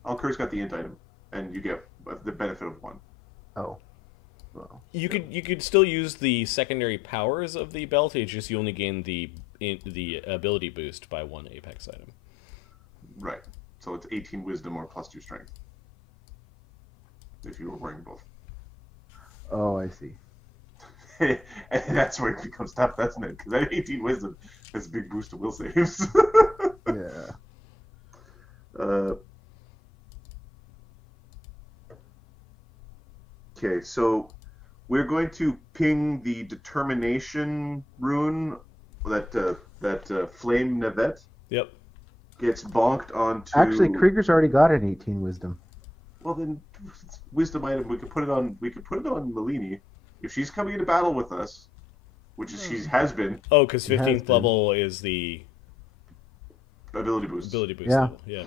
Alkur's got the int item, and you get the benefit of 1. Oh, well. You could still use the secondary powers of the belt. It's just you only gain the ability boost by 1 apex item. Right. So it's 18 wisdom or +2 strength. If you were wearing both. Oh, I see. And that's where it becomes tough, doesn't it? Because that 18 wisdom has a big boost to will saves. Yeah. Okay, so we're going to ping the determination rune that flame Nevet Yep. gets bonked onto. Actually, Krieger's already got an 18 wisdom. Well, then wisdom item. We could put it on. We could put it on Malini if she's coming into battle with us, which is she has been. Oh, because It has 15th been. level is the Ability boost. ability boost Yeah. level. Yeah.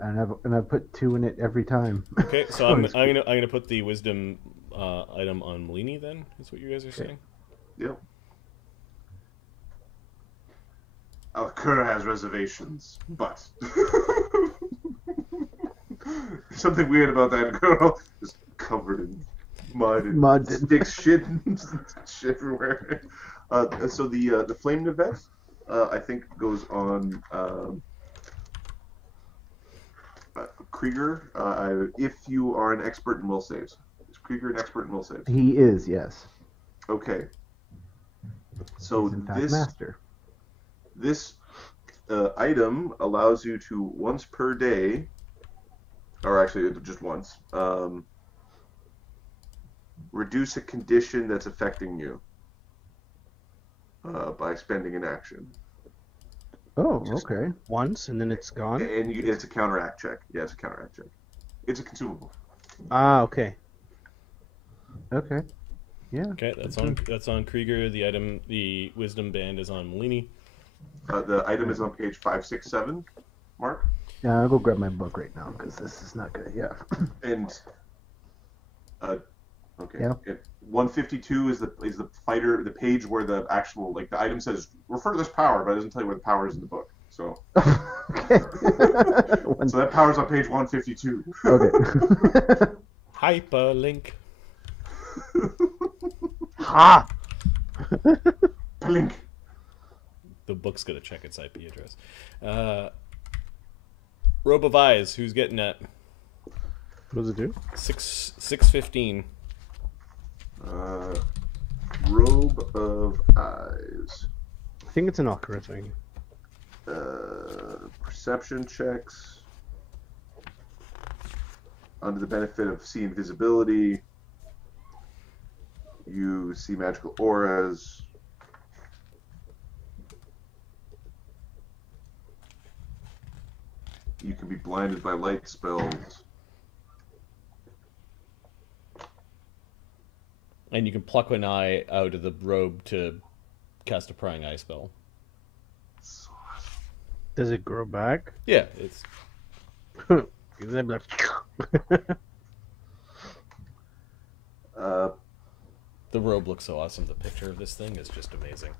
And I've put 2 in it every time. Okay, so I'm gonna put the wisdom item on Malini then. Is what you guys are saying? Yep. Alkur has reservations, but something weird about that girl is covered in mud and sticks shit everywhere. So the flame Nevet, I think goes on Krieger. If you are an expert in will saves, is Krieger an expert in will saves? He is, yes. Okay. So He's in fact master. This item allows you to once per day, or actually just once, reduce a condition that's affecting you by spending an action. Oh, okay. Once, and then it's gone? And it's a counteract check. Yeah, it's a counteract check. It's a consumable. Ah, okay. Okay. Yeah. Okay, that's on Krieger. The wisdom band is on Molini. The item is on page 567, Mark. Yeah, I'll go grab my book right now because this is not good. Yeah. And okay. Yeah. 152 is the fighter, the page where the actual, like, the item says refer to this power, but it doesn't tell you where the power is in the book. So Okay. so that power's on page 152. Okay. Hyperlink. Ha! Blink. The book's gonna check its IP address. Robe of Eyes. Who's getting that? What does it do? 615. Robe of Eyes. I think it's an Alkur thing. Perception checks. Under the benefit of see invisibility, you see magical auras. You can be blinded by light spells. And you can pluck an eye out of the robe to cast a prying eye spell. Does it grow back? Yeah, it's Is that like... the robe looks so awesome. The picture of this thing is just amazing.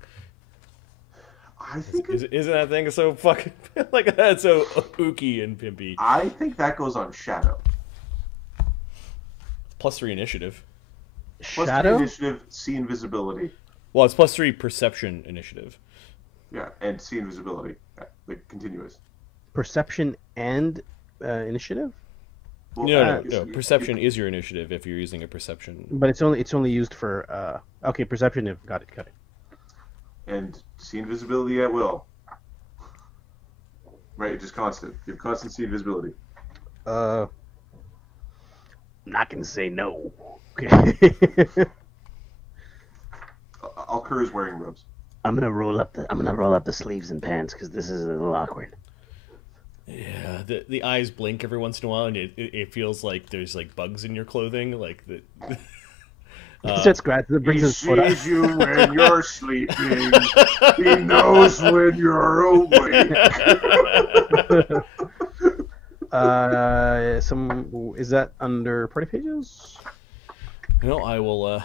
I think Isn't that thing so fucking like that? So ooky and pimpy. I think that goes on Shadow. +3 initiative. Plus Shadow? 3 initiative, see invisibility. Well, it's +3 perception initiative. Yeah, and see invisibility. Like continuous. Perception and initiative? Well, No. Perception is your initiative if you're using a perception. But it's only used for okay, perception. Got it. And see invisibility at will. Right, just constant. You have constant see invisibility. I'm not gonna say no. Okay. Alkur is wearing robes. I'm gonna roll up the sleeves and pants because this is a little awkward. Yeah, the eyes blink every once in a while, and it feels like there's like bugs in your clothing, like the. Starts scratching. It brings He his foot up. sees you when you're sleeping. He knows when you're awake. Is that under party pages? No, I will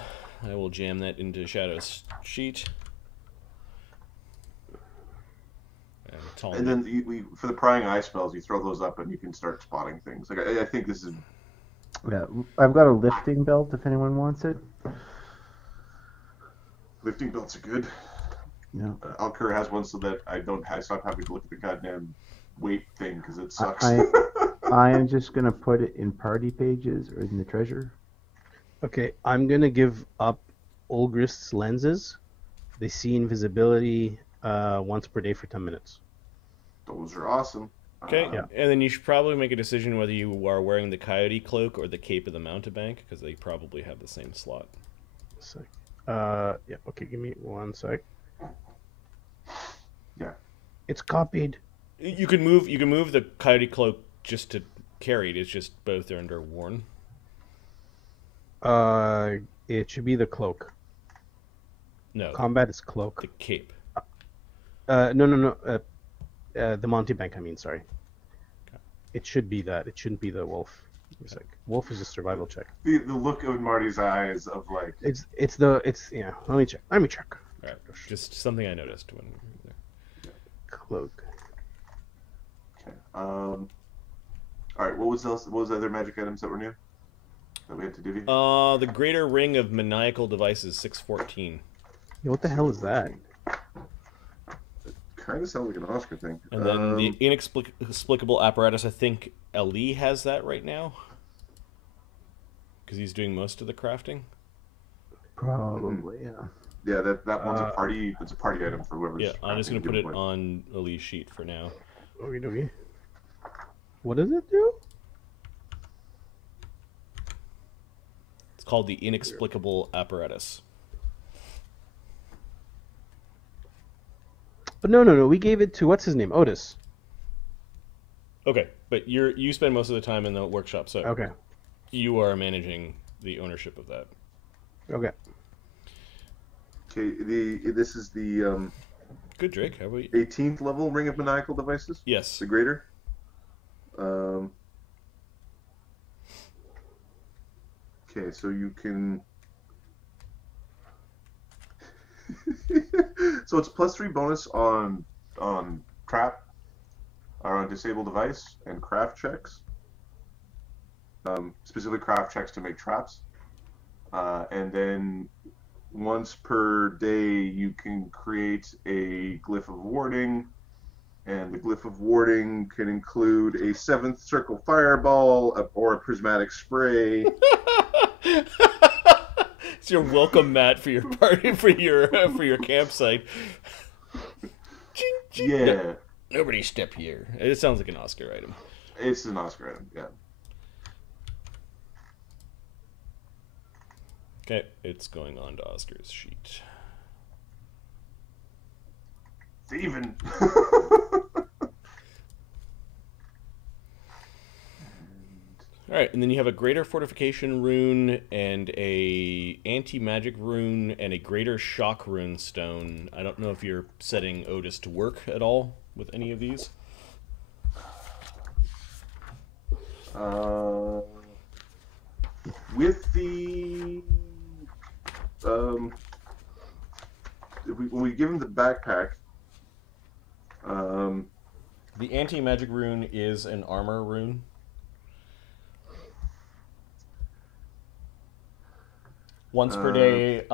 jam that into Shadow's sheet. And then we for the prying eye spells, you throw those up and you can start spotting things. Like I think this is. Yeah, I've got a lifting belt if anyone wants it. Lifting belts are good. Yeah. Alkur has one so that I stop having to look at the goddamn weight thing because it sucks. I am just gonna put it in party pages or in the treasure. Okay, I'm gonna give up Olgrist's lenses. They see invisibility once per day for 10 minutes. Those are awesome. Okay, Yeah. and then you should probably make a decision whether you are wearing the Coyote Cloak or the Cape of the Mountebank, because they probably have the same slot. Sec. Yeah. Okay, give me 1 sec. Yeah. It's copied. You can move the Coyote Cloak just to carry it. It's just both are under worn. It should be the cloak. No, Combat is cloak. the Cape. No. The Montebank, I mean, sorry. It should be that. It shouldn't be the wolf. It's like wolf is a survival check. The look of Marty's eyes of like. It's yeah. Let me check. All right, just something I noticed when. Cloak. Okay. All right. What was the other magic items that were new that we had to divvy? The Greater Ring of Maniacal Devices, 614. Yeah, what the hell is that? Kind of sounds like an Oscar thing. And then the Inexplicable Apparatus, I think Ali has that right now. Because he's doing most of the crafting. Probably, yeah. Yeah, that one's a party. It's a party item for whoever's. Yeah, I'm just going to put it crafting. on Ali's sheet for now. Okay. What does it do? It's called the Inexplicable Apparatus. But no. We gave it to what's his name, Otis. Okay, but you spend most of the time in the workshop, so Okay. you are managing the ownership of that. Okay. Okay, this is the Good, Drake. How about you? 18th level Ring of Maniacal Devices. Yes. The greater. Okay, so you can. So it's +3 bonus on trap, or on disable device and craft checks. Specifically craft checks to make traps, and then once per day you can create a glyph of warding, and the glyph of warding can include a 7th circle fireball or a prismatic spray. It's your welcome mat for your party for your campsite. Ching, ching. Yeah, No, nobody step here. It sounds like an Oscar item. it's an Oscar item. Yeah. Okay, it's going on to Oscar's sheet. Steven. All right, and then you have a greater fortification rune and a anti-magic rune and a greater shock rune stone. I don't know if you're setting Otis to work at all with any of these. With the when we give him the backpack, The anti-magic rune is an armor rune. Once per day,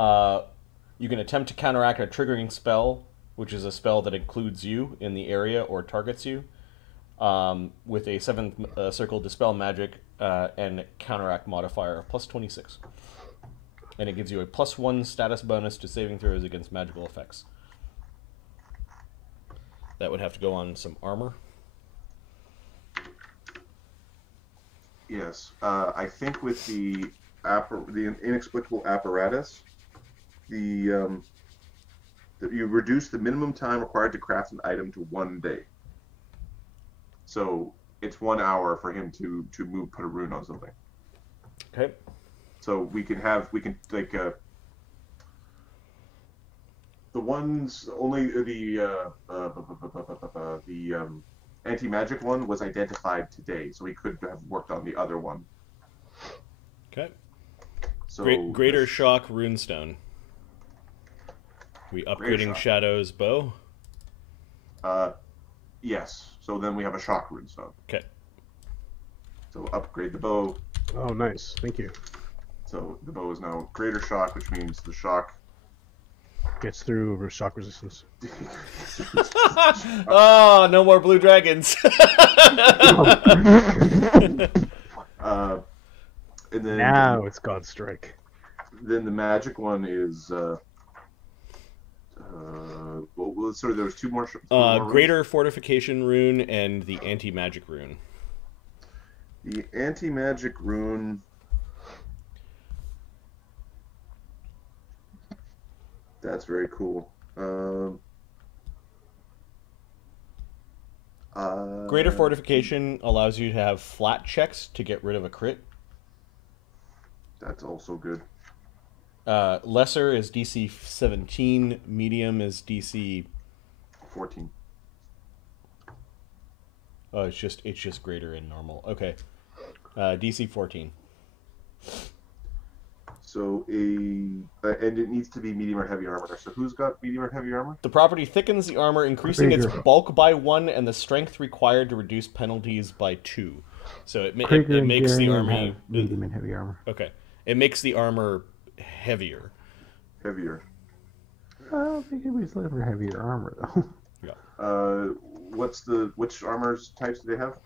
you can attempt to counteract a triggering spell, which is a spell that includes you in the area or targets you, with a 7th circle dispel magic and counteract modifier of +26. And it gives you a +1 status bonus to saving throws against magical effects. That would have to go on some armor. yes, I think with the inexplicable apparatus, you reduce the minimum time required to craft an item to 1 day. So it's 1 hour for him to put a rune on something. Okay. So we can like the ones only the anti-magic one was identified today, so we could have worked on the other one. Okay. So Greater Shock Runestone. We upgrading Shock. Shadow's bow? Yes. So then we have a shock runestone. Okay. So upgrade the bow. Oh, nice. Thank you. So the bow is now greater shock, which means the shock Gets through over shock resistance. Oh, no more blue dragons. And then Now it's God Strike. Then the magic one is well, sorry, there was two more runes. Greater Fortification Rune and the Anti-Magic Rune. The anti-magic rune. That's very cool. Greater Fortification allows you to have flat checks to get rid of a crit. That's also good. Lesser is DC 17. Medium is DC 14. Oh, it's just greater and normal. Okay. DC 14. So and it needs to be medium or heavy armor. So who's got medium or heavy armor? The property thickens the armor, increasing its bulk by 1 and the strength required to reduce penalties by 2. So it makes the army medium and heavy armor. Okay. It makes the armor heavier. Heavier. I think it was for heavier armor though. Yeah. Which armors types do they have?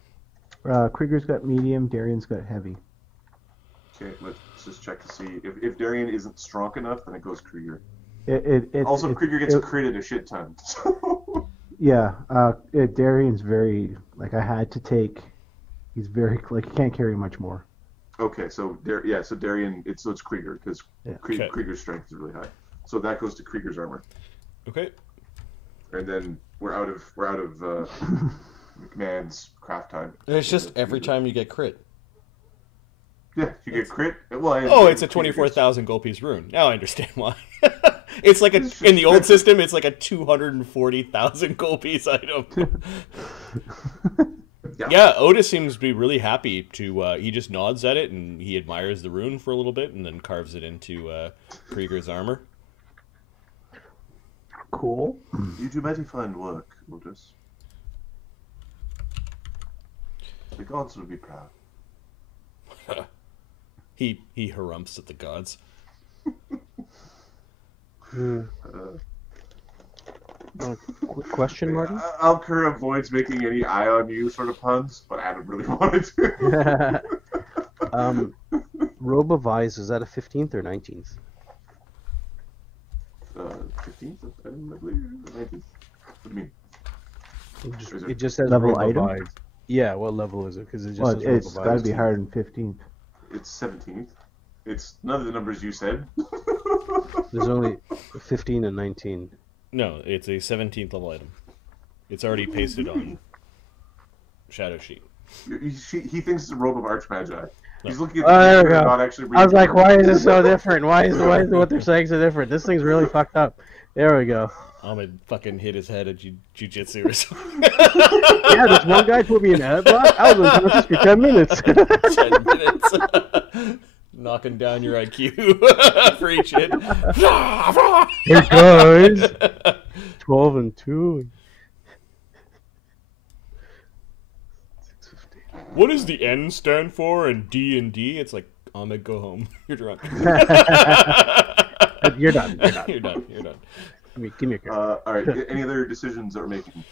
Krieger's got medium, Darian's got heavy. Okay, let's just check to see if Darian isn't strong enough, then it goes Krieger. Krieger gets critted a shit ton. So. Yeah, Darian's very I had to take. He's very he can't carry much more. Okay, so Darian, it's Krieger because Krieger's strength is really high. So that goes to Krieger's armor. Okay. And then we're out of McMahon's craft time. It's just every time you get crit. Yeah, you get crit. Well, it's a 24,000 gold piece rune. Now I understand why. It's like in the old system, it's like a 240,000 gold piece item. Yeah, Otis seems to be really happy to. He just nods at it and he admires the rune for a little bit and then carves it into Krieger's armor. Cool. You do mighty fine work, Otis. The gods would be proud. He harumphs at the gods. Quick question, Martin? Alkur avoids making any eye on you sort of puns, but Adam really wanted to. Robe of Eyes, is that a 15th or 19th? 15th, I believe, 19th. What do you mean? It just says Level Robe item? of Eyes. Yeah, what level is it? Because it just Well, says Robe it's of got to Eyes. be higher than 15th. It's 17th. It's none of the numbers you said. There's only 15 and 19. No, it's a 17th level item. It's already pasted on Shadow Sheet. He thinks it's a robe of Archmagi. He's looking at Oh, there we picture and go. not actually reading I was like, it. why is it so different? Why is what they're saying so different? This thing's really fucked up. There we go. Ahmed fucking hit his head at jujitsu or something. Yeah, this one guy put me in a headlock. I was unconscious for 10 minutes. 10 minutes. Knocking down your IQ for each hit. Hey guys, 12 and 2. What does the N stand for in D&D? It's like, Ahmed, go home. You're drunk. You're done. You're done. You're done. Give me a card. All right. Any other decisions that we're making?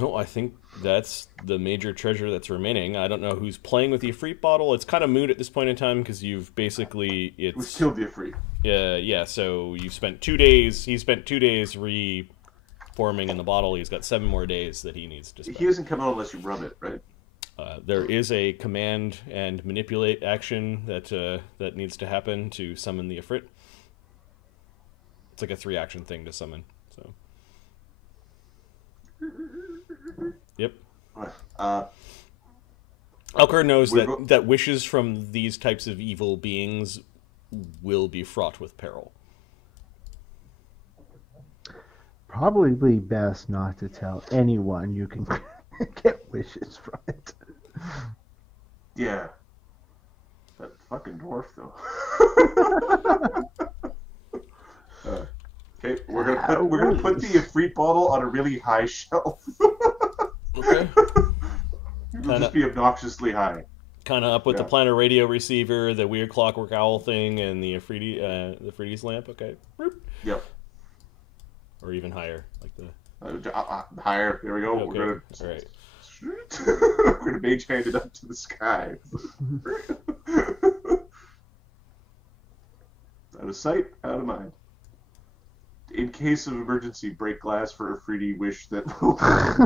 No, I think that's the major treasure that's remaining. I don't know who's playing with the Ifrit bottle. It's kind of moot at this point in time because you've basically We killed the Ifrit. yeah. So you've spent 2 days. He spent 2 days reforming in the bottle. He's got 7 more days that he needs to spend. He doesn't come out unless you rub it, right? There is a command and manipulate action that needs to happen to summon the Ifrit. It's like a 3-action thing to summon. So. Yep. Alkur knows that wishes from these types of evil beings will be fraught with peril. Probably best not to tell anyone you can get wishes from it. Yeah. That fucking dwarf, though. Okay, we're gonna put the Ifrit bottle on a really high shelf. Okay. It'll just be obnoxiously high. Kind of up with the Yeah. planar radio receiver, the weird clockwork owl thing, and the Ifriti's lamp. Okay. Yep. Or even higher, like the. Higher. There we go. Okay. We're All right. gonna mage hand it up to the sky. Out of sight, out of mind. In case of emergency, break glass for a 3D wish that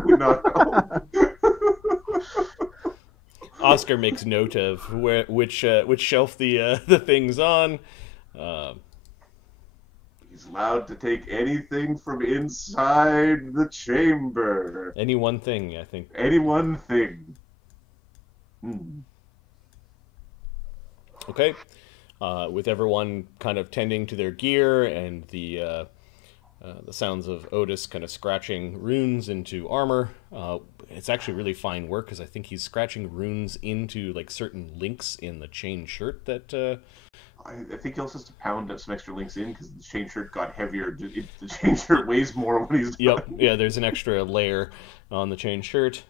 we not know. Oscar makes note of which shelf the thing's on. He's allowed to take anything from inside the chamber. Any one thing, I think. Any one thing. Okay. With everyone kind of tending to their gear and the sounds of Otis kind of scratching runes into armor. It's actually really fine work because I think he's scratching runes into like certain links in the chain shirt that. I think he also has to pound up some extra links in because the chain shirt got heavier. The chain shirt weighs more when he's done. Yep. Yeah, there's an extra layer on the chain shirt.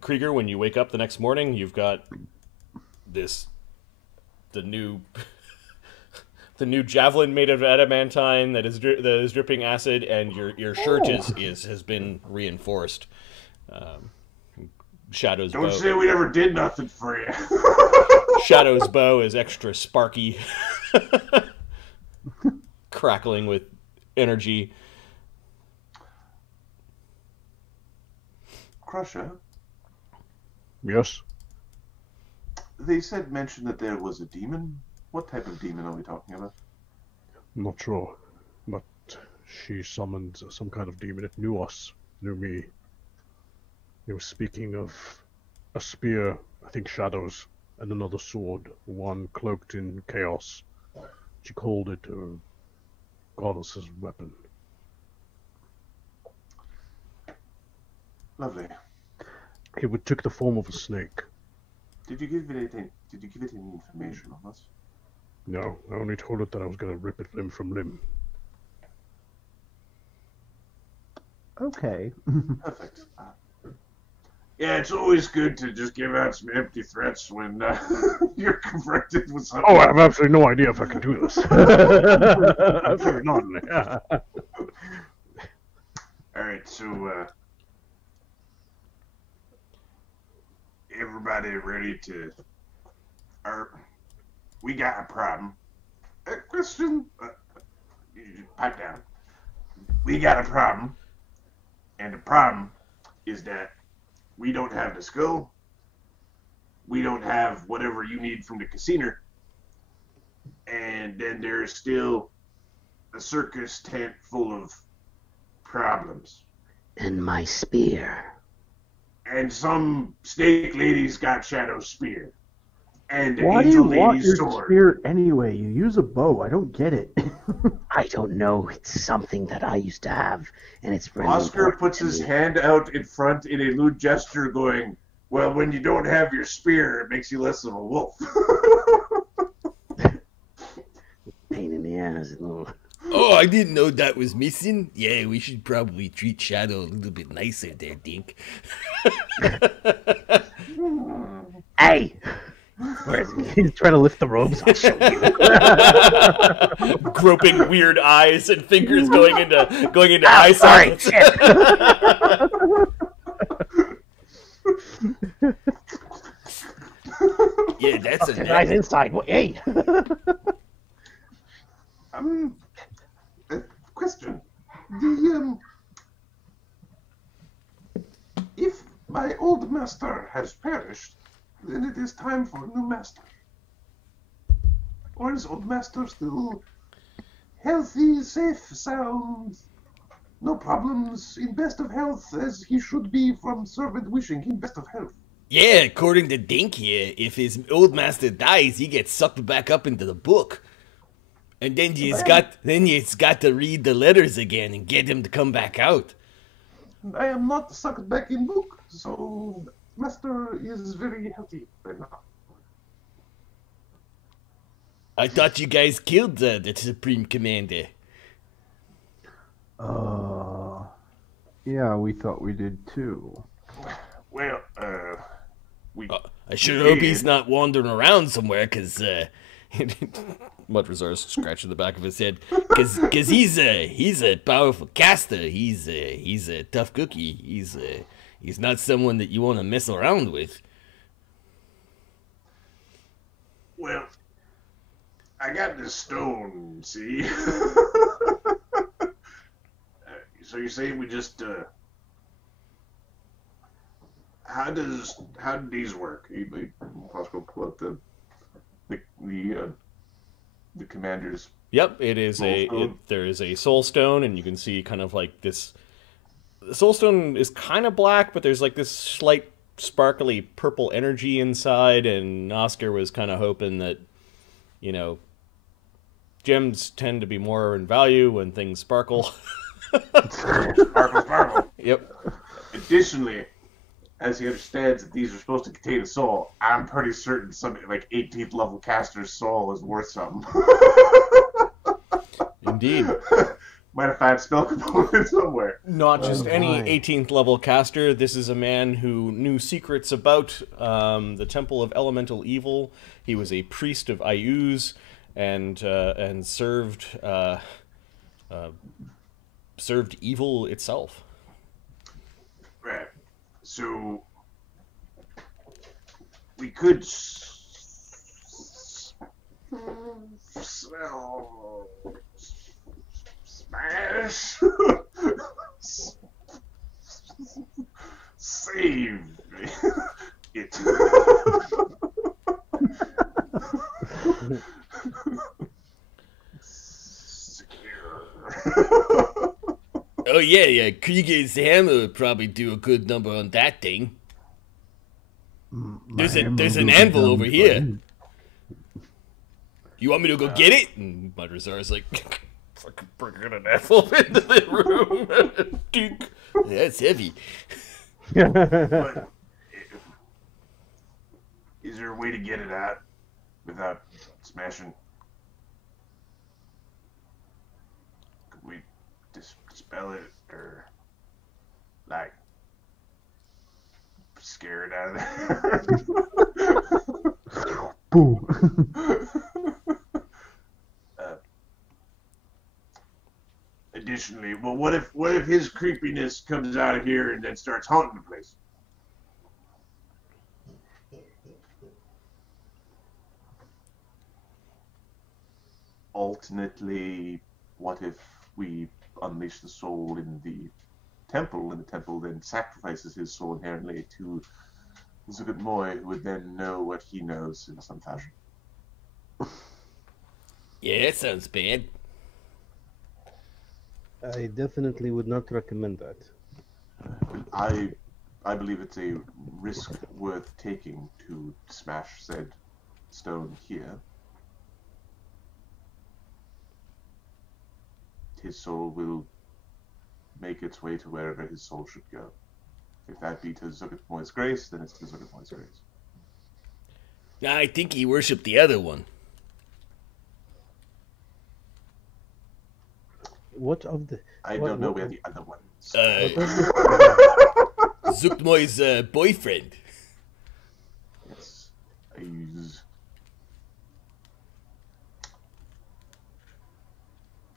Krieger, when you wake up the next morning, you've got the new javelin made of adamantine that is dripping acid, and your shirt has been reinforced. Shadow's bow. Don't say we never did nothing for you. Shadow's bow is extra sparky, crackling with energy. Crusher, Yes? they mentioned that there was a demon. What type of demon are we talking about? Not sure. But she summoned some kind of demon. It knew us, knew me. He was speaking of a spear, I think shadows, and another sword, one cloaked in chaos. She called it a goddess's weapon. Lovely. It took the form of a snake. Did you give it anything? Did you give it any information on us? No, I only told it that I was going to rip it limb from limb. Okay. Perfect. Yeah, it's always good to just give out some empty threats when you're confronted with something. Oh, I have absolutely no idea if I can do this. Absolutely not. Alright, so, everybody ready to... we got a problem. Question? Pipe down. We got a problem. And the problem is that we don't have the skull. We don't have whatever you need from the casino. And then there's still a circus tent full of problems. And my spear. And some snake lady's got Shadow Spear. And the Why do you angel want lady's your sword. spear anyway? You use a bow. I don't get it. I don't know. It's something that I used to have, and it's really Oscar important puts to his me. hand out in front in a lewd gesture going, well, when you don't have your spear, it makes you less of a wolf. Pain in the ass. Oh, I didn't know that was missing. Yeah, we should probably treat Shadow a little bit nicer there, Dink. Hey! He's trying to lift the robes. I'll show you. Groping weird eyes and fingers going into Oh, eye sorry, sockets. shit. Yeah, that's The guy's inside. Well, hey! Question. If my old master has perished, then it is time for a new master. Or is old master still healthy, safe, sound, no problems, in best of health, as he should be from servant wishing him best of health? Yeah, according to Dink here, if his old master dies, he gets sucked back up into the book. And then you got to read the letters again and get him to come back out. I am not sucked back in book, so master is very healthy right now. I thought you guys killed the Supreme Commander. Yeah, we thought we did too. Well, we... I sure hope he's not wandering around somewhere, because, Mudrazar's scratching the back of his head, because he's a powerful caster. He's a tough cookie. He's not someone that you want to mess around with. Well, I got this stone, see? So you're saying we just, how do these work? Possible pull up the commander's. Yep, it is there is a soul stone, and you can see kind of like this. The soul stone is kind of black, but there's like this slight sparkly purple energy inside, and Oscar was kind of hoping that, gems tend to be more in value when things sparkle. Sparkle. Yep. Additionally, as he understands that these are supposed to contain a soul, I'm pretty certain some like 18th level caster's soul is worth something. Indeed. Might have found spell component somewhere. Not just any 18th level caster. This is a man who knew secrets about the Temple of Elemental Evil. He was a priest of Ayuz and served evil itself. Right. So we could smash save it. Oh yeah, Krieger's hammer would probably do a good number on that thing. There's an anvil over here. You want me to go get it? And Madrazar's like, fucking bringing an anvil into the room. Duke. That's heavy. But is there a way to get it out without smashing? Could we dispel it or like scare it out of there? Boo. Additionally, well, what if his creepiness comes out of here and then starts haunting the place? Alternately, what if we unleash the soul in the temple, and the temple then sacrifices his soul inherently to Zuggtmoy, who would then know what he knows in some fashion? Yeah, that sounds bad. I definitely would not recommend that. I believe it's a risk worth taking to smash said stone here. His soul will make its way to wherever his soul should go. If that be to Zuggtmoy's grace, then it's to Zuggtmoy's grace. I think he worshipped the other one. What of the... I don't know where the other one is. Zuggtmoy's boyfriend. Yes. I use...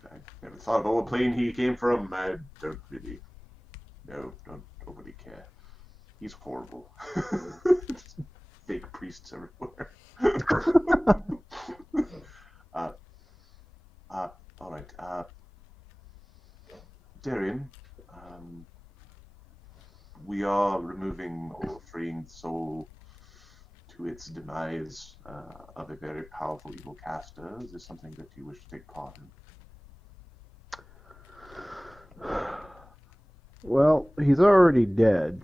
I never thought about what plane he came from. I don't really... No, don't overly care. He's horrible. Fake priests everywhere. Alright, Darian, we are removing or freeing the soul to its demise of a very powerful evil caster. Is this something that you wish to take part in? Well, he's already dead.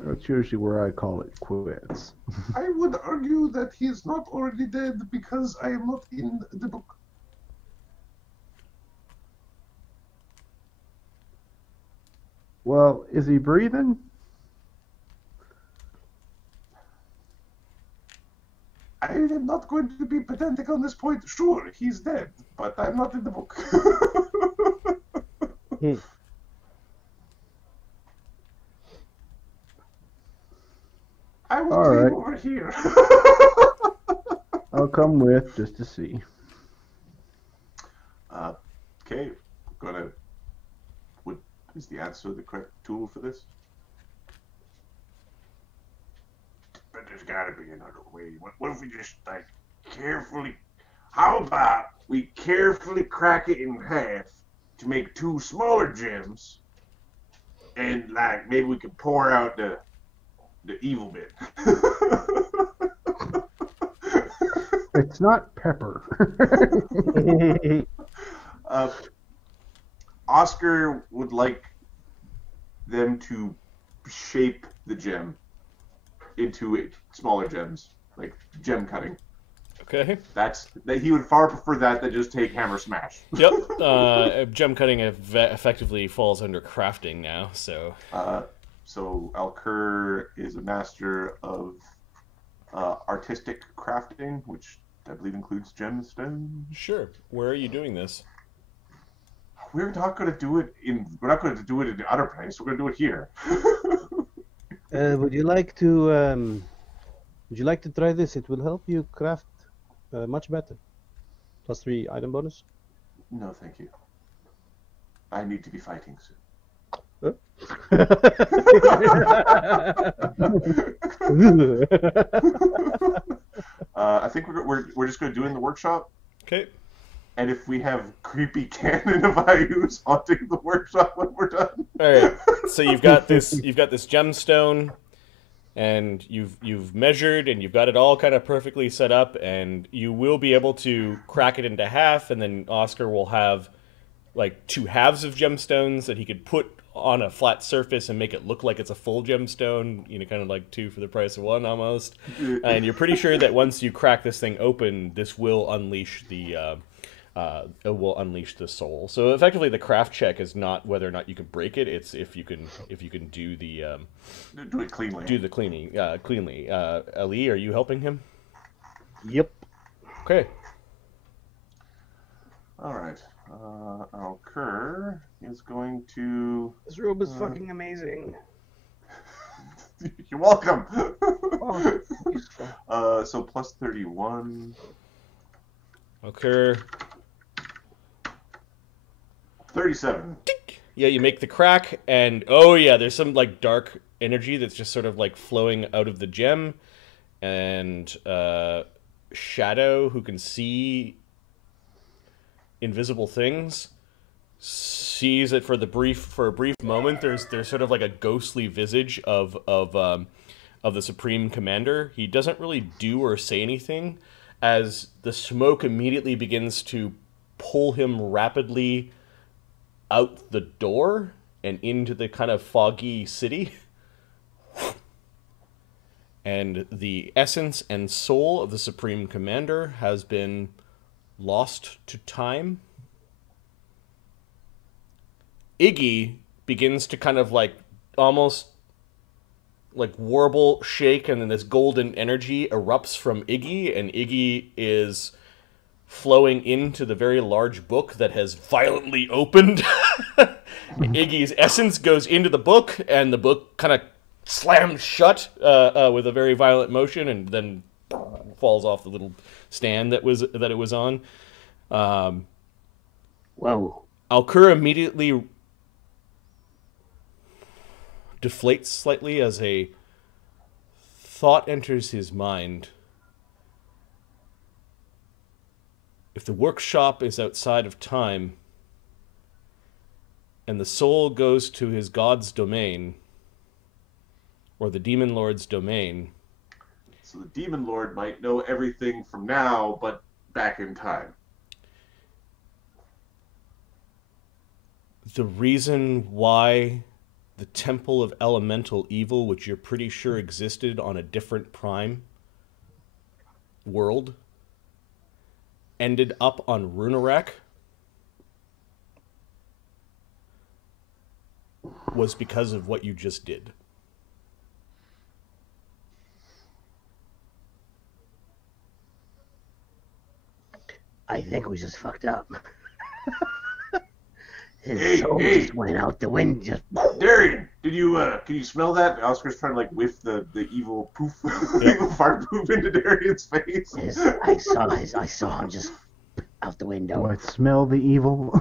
That's usually where I call it quits. I would argue that he is not already dead because I am not in the book. Well, is he breathing? I am not going to be pedantic on this point. Sure, he's dead, but I'm not in the book. I will All leave right. over here. I'll come with just to see. Okay, is the answer the correct tool for this? But there's gotta be another way. What if we just, like, carefully... How about we carefully crack it in half to make two smaller gems, and, like, maybe we could pour out the evil bit. It's not pepper. Oscar would like them to shape the gem into smaller gems, like gem cutting. Okay. He would far prefer that than just take hammer smash. Yep. Gem cutting effectively falls under crafting now, so... So Alkur is a master of artistic crafting, which I believe includes gemstones. Sure. Where are you doing this? We're not going to do it in the other place. We're going to do it here. Would you like to try this? It will help you craft much better. +3 item bonus. No, thank you. I need to be fighting soon. I think we're just going to do it in the workshop. Okay. And if we have creepy canon of Ayus haunting the workshop when we're done. All right. So you've got this gemstone, and you've measured, and you've got it all kind of perfectly set up, and you will be able to crack it into half, and then Oscar will have like two halves of gemstones that he could put on a flat surface and make it look like it's a full gemstone, you know, kind of like 2 for the price of 1 almost. And you're pretty sure that once you crack this thing open, this will unleash the soul. So effectively, the craft check is not whether or not you can break it; it's if you can do the do it cleanly. Do the cleaning cleanly. Ali, are you helping him? Yep. Okay. All right. Alkur is going to. This robe is fucking amazing. You're welcome. Oh, useful. So plus 31. Alkur. 37. Yeah, you make the crack, and oh yeah, there's some like dark energy that's just sort of like flowing out of the gem, and Shadow, who can see invisible things, sees it for a brief moment. There's sort of like a ghostly visage of the Supreme Commander. He doesn't really do or say anything, as the smoke immediately begins to pull him rapidly out the door and into the kind of foggy city. And the essence and soul of the Supreme Commander has been lost to time. Iggy begins to kind of like almost like warble, shake, and then this golden energy erupts from Iggy, and Iggy is flowing into the very large book that has violently opened. Iggy's essence goes into the book, and the book kind of slams shut with a very violent motion, and then falls off the little stand that it was on. Whoa. Alkur immediately deflates slightly as a thought enters his mind. If the workshop is outside of time, and the soul goes to his god's domain, or the demon lord's domain. So the demon lord might know everything from now, but back in time. The reason why the Temple of Elemental Evil, which you're pretty sure existed on a different prime world, ended up on Resurrect was because of what you just did. I think we just fucked up. His soul just went out the window. Just... Darian, can you smell that? Oscar's trying to like whiff the evil poof, evil fart poop into Darian's face. Yes, I saw him just out the window. Do I smell the evil?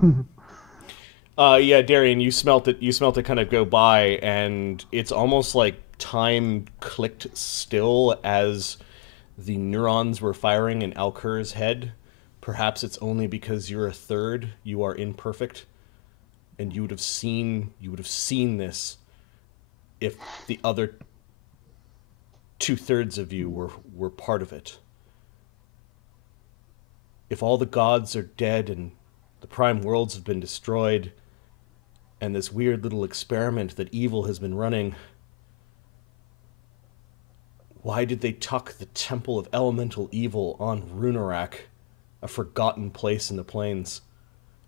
Yeah, Darian, you smelt it. You smelt it kind of go by, and it's almost like time clicked still as the neurons were firing in Alkur's head. Perhaps it's only because you're a third, you are imperfect, and you would have seen this if the other 2/3 of you were part of it. If all the gods are dead and the prime worlds have been destroyed, and this weird little experiment that evil has been running, why did they tuck the Temple of Elemental Evil on Resurrect, a forgotten place in the plains,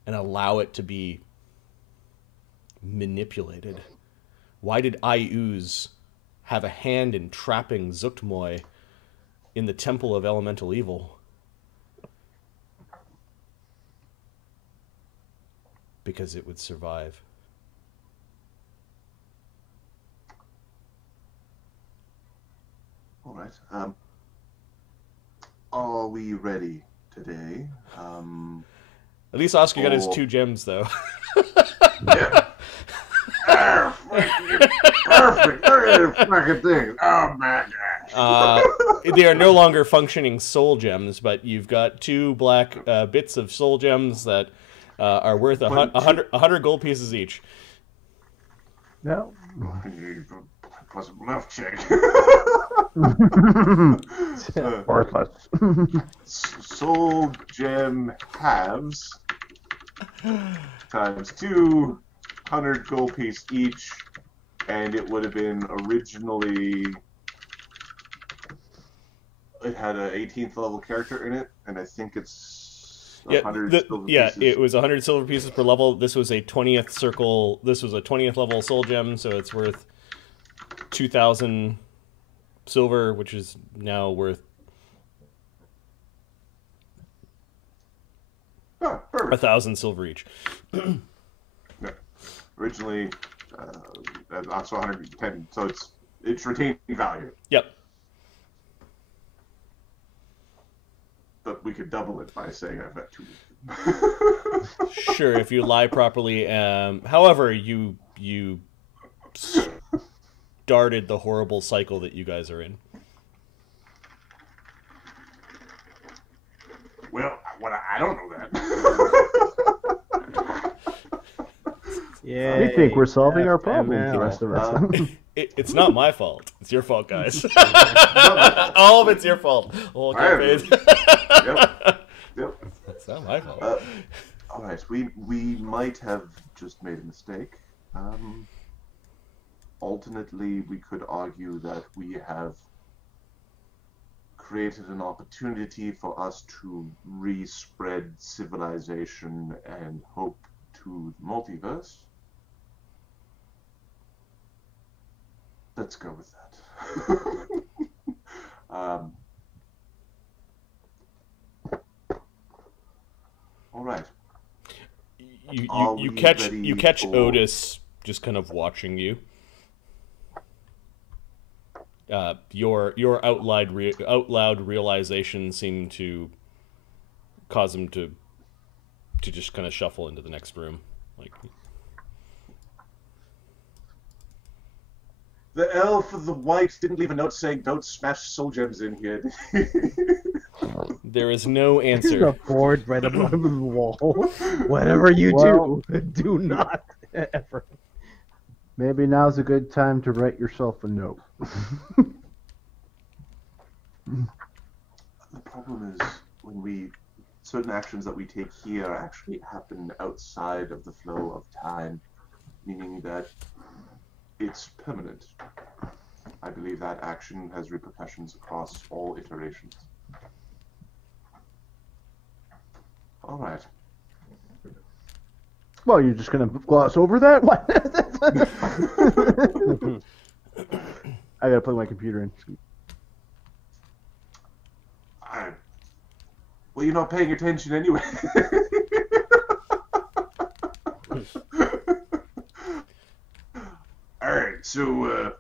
and allow it to be manipulated? Why did Ayuz have a hand in trapping Zuggtmoy in the Temple of Elemental Evil? Because it would survive. All right. Are we ready today? At least Oscar got his 2 gems, though. Yeah. Perfect. Look at the fucking thing. Oh my gosh. They are no longer functioning soul gems, but you've got 2 black bits of soul gems that are worth 100 gold pieces each. No. Plus a bluff check. Worthless. Soul gem halves times 2 100 gold piece each, and it would have been originally. It had an 18th level character in it, and I think it's 100 silver pieces. It was 100 silver pieces per level. This was a 20th circle. This was a 20th level soul gem, so it's worth 2,000 silver, which is now worth 1,000 silver each. No. Originally, also 110, so it's retaining value. Yep. But we could double it by saying I've got 2. Sure, if you lie properly. However, you started the horrible cycle that you guys are in. Well, I don't know that. Yeah. We think we're solving our problems, the rest of us. It's not my fault. It's your fault, guys. All of it's your fault. Whole campaign. Yep. It's not my fault. All right, we might have just made a mistake. Alternately, we could argue that we have created an opportunity for us to respread civilization and hope to the multiverse. Let's go with that. All right. You catch Otis just kind of watching you. Your out loud realization seemed to cause him to just kind of shuffle into the next room. Like, the elf of the white didn't leave a note saying don't smash soul gems in here. there is no There's answer. a board right above the wall. Whatever you do not ever. Maybe now's a good time to write yourself a note. The problem is when certain actions that we take here actually happen outside of the flow of time, meaning that it's permanent. I believe that action has repercussions across all iterations. All right. Well, you're just going to gloss over that? What? I got to plug my computer in. Well, you're not paying attention anyway. All right, so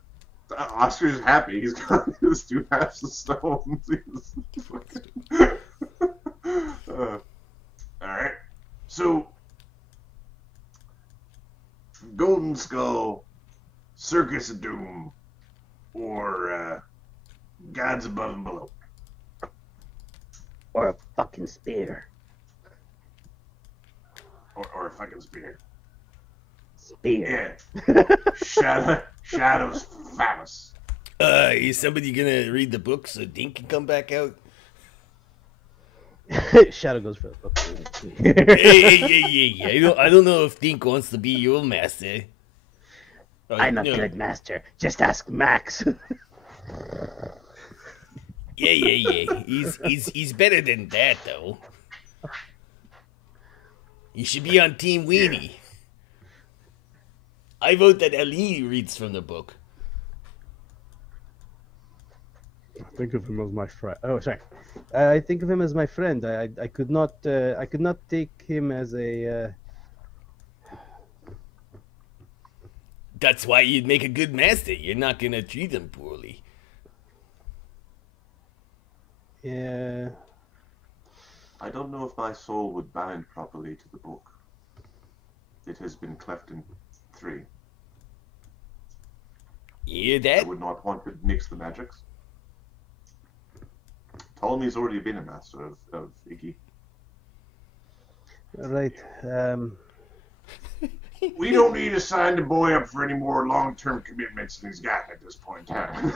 Oscar's happy. He's got his 2 halves of stones. All right, so Golden Skull, Circus of Doom, or Gods Above and Below. Or a fucking spear. Or a fucking spear. Spear. Yeah. Shadow's phallus. Is somebody gonna read the book so Dink can come back out? Shadow goes for the book. Hey. I don't know if Dink wants to be your master. I'm a good master. Just ask Max. Yeah. He's better than that, though. You should be on Team Weenie. I vote that Ali reads from the book. Think of him as my friend. Oh, sorry. I think of him as my friend. I could not take him as a. That's why you'd make a good master. You're not gonna treat him poorly. Yeah. I don't know if my soul would bind properly to the book. It has been cleft in 3. You hear I that? would not want to mix the magics. Ptolemy's already been a master of Iggy. Right. We don't need to sign the boy up for any more long-term commitments than he's got at this point in time.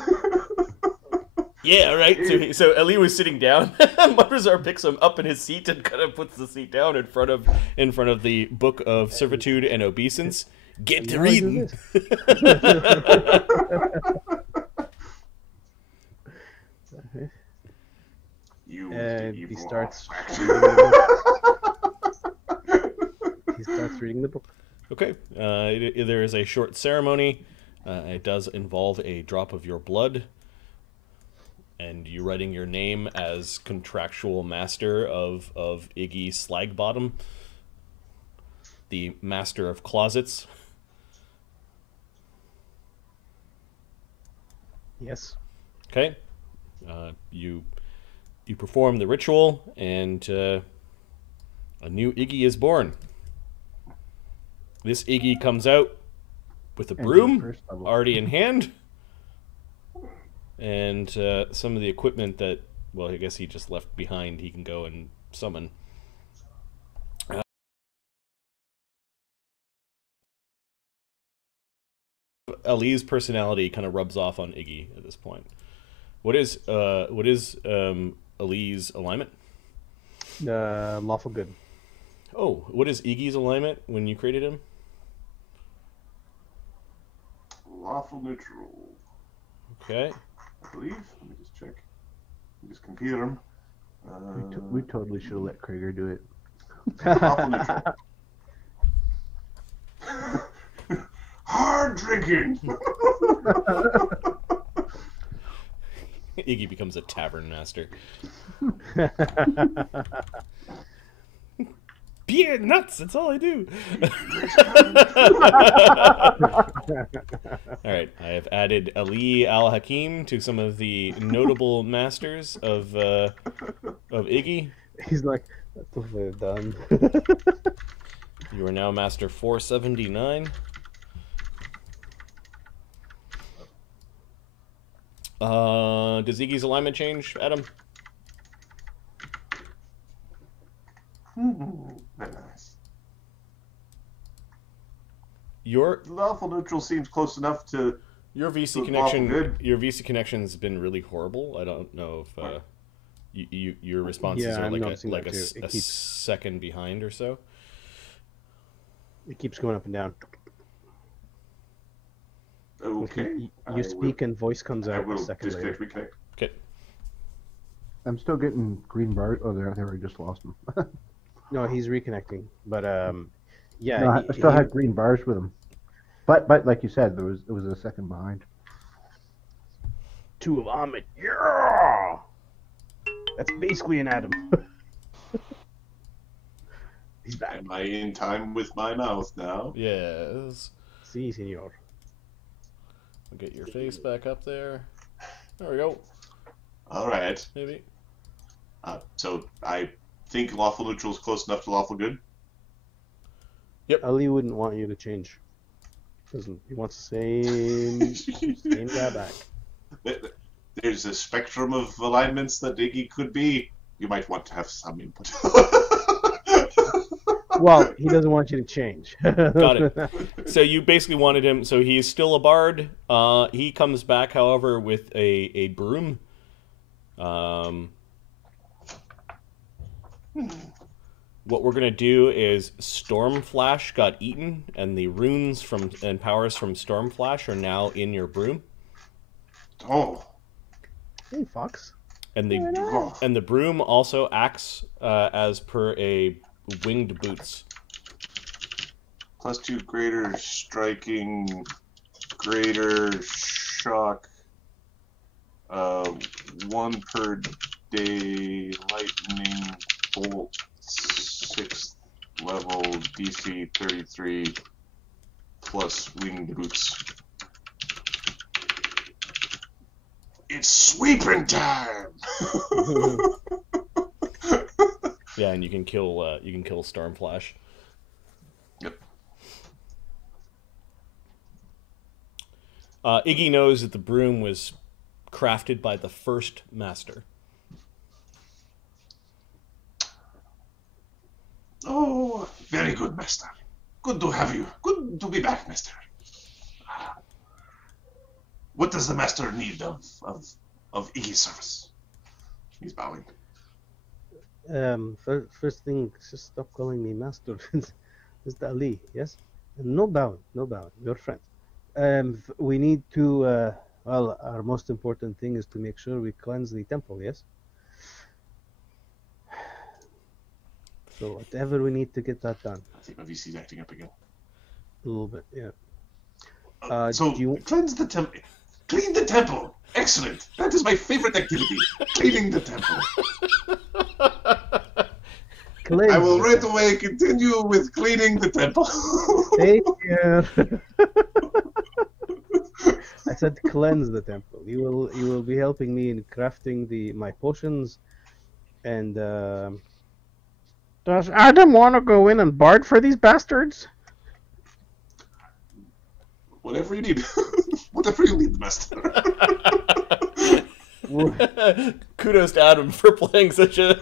Yeah, right. So Ali was sitting down. Mudrazar picks him up in his seat and kind of puts the seat down in front of the book of servitude and obeisance. Get to Now I do reading. this. You And evil he starts artifact. he starts reading the book. Okay. There is a short ceremony. It does involve a drop of your blood, and you writing your name as contractual master of Iggy Slagbottom, the master of closets. Yes. Okay. You perform the ritual, and a new Iggy is born. This Iggy comes out with a And broom first level. already in hand, and some of the equipment that, well, I guess he just left behind, he can go and summon. Ali's personality kind of rubs off on Iggy at this point. What is Ali's alignment? Lawful good. Oh, what is Iggy's alignment when you created him? Lawful neutral. Okay. I believe. Let me just check. Just compute them. We totally should have let Krieger do it. Lawful neutral. Hard drinking. Iggy becomes a tavern master. Beer nuts, that's all I do. Alright, I have added Ali Al-Hakim to some of the notable masters of Iggy. He's like, that's what we've done. You are now Master 479. Does Iggy's alignment change, Adam? Very nice. Your Lawful neutral seems close enough to. VC Lawful connection. good. Your VC connection's been really horrible. I don't know if your responses Yeah, are I'm like noticing that too. It a keeps- second behind or so. It keeps going up and down. Okay. You speak and voice comes I out will a second disconnect, later. reconnect. Okay. I'm still getting green bars. Oh, there, I just lost them. No, he's reconnecting. But yeah, No, I still had green bars with him. But like you said, it was a second behind. two of Ahmed. Yeah, that's basically an Adam. He's back. Am I in time with my mouth now? Yes. Si, senor. I'll get your face back up there. There we go. All right. Maybe. So I think lawful neutral is close enough to lawful good. Ali wouldn't want you to change. He wants the same guy back. There's a spectrum of alignments that Iggy could be. You might want to have some input. Well, he doesn't want you to change. Got it. So you basically wanted him. So he's still a bard. He comes back, however, with a broom. What we're gonna do is Stormflash got eaten, and the runes and powers from Stormflash are now in your broom. Oh. Hey, Fox. And the broom also acts as per a winged boots. +2 greater striking, greater shock, 1 per day lightning bolt, 6th level DC 33 plus winged boots. It's sweeping time. Yeah, and you can kill Stormflash. Yep. Iggy knows that the broom was crafted by the first master. Oh, very good, master. Good to have you. Good to be back, master. What does the master need of Iggy's service? He's bowing. First thing, just stop calling me master. Mr. Ali, yes? No bowing, no bowing. You're friends. We need to. Well, our most important thing is to make sure we cleanse the temple. Yes. So whatever we need to get that done. I think my VC's acting up again. A little bit, yeah. So, do you... cleanse the temple. Clean the temple! Excellent! That is my favorite activity. Cleaning the temple. I will right away continue with cleaning the temple. Take care. I said cleanse the temple. You will be helping me in crafting my potions, and Does Adam want to go in and bard for these bastards? Whatever you need. Whatever you need, master. Kudos to Adam for playing such a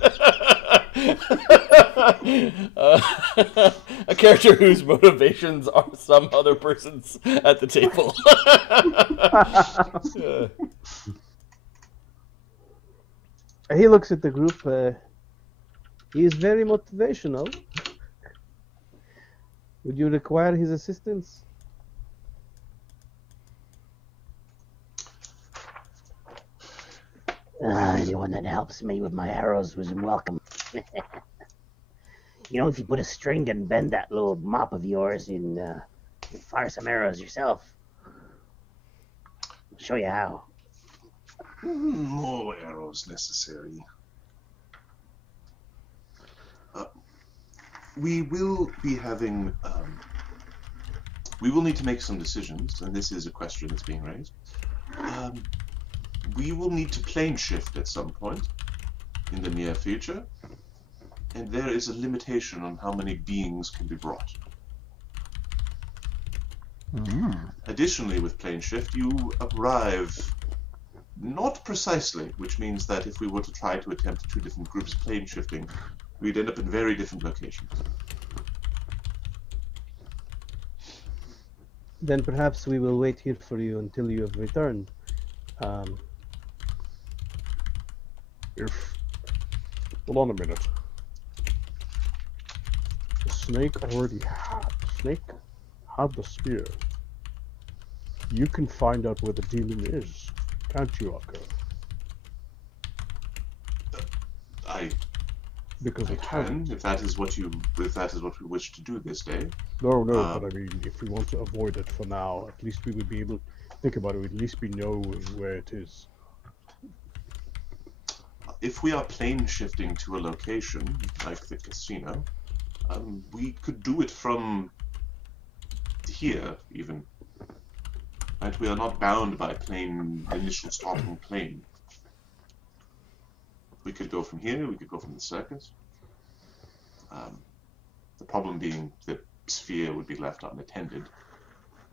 a character whose motivations are some other person's at the table. He looks at the group. He is very motivational. Would you require his assistance? Anyone that helps me with my arrows was welcome. You know, if you put a string and bend that little mop of yours and fire some arrows yourself. I'll show you how. More arrows necessary. We will be having... we will need to make some decisions, and this is a question that's being raised. We will need to plane shift at some point in the near future, and there is a limitation on how many beings can be brought. Additionally, with plane shift, you arrive not precisely, which means that if we were to try to attempt 2 different groups plane shifting, we'd end up in very different locations. Then perhaps we will wait here for you until you have returned. Hold on a minute. The snake had the spear. You can find out where the demon is, can't you, Alkur? Because I can, if that is what we wish to do this day. No, but I mean, if we want to avoid it for now, at least we would be able to think about it. At least we know where it is. If we are plane shifting to a location like the casino, we could do it from here, even. Right? We are not bound by initial starting plane. We could go from here, we could go from the circus. The problem being that sphere would be left unattended,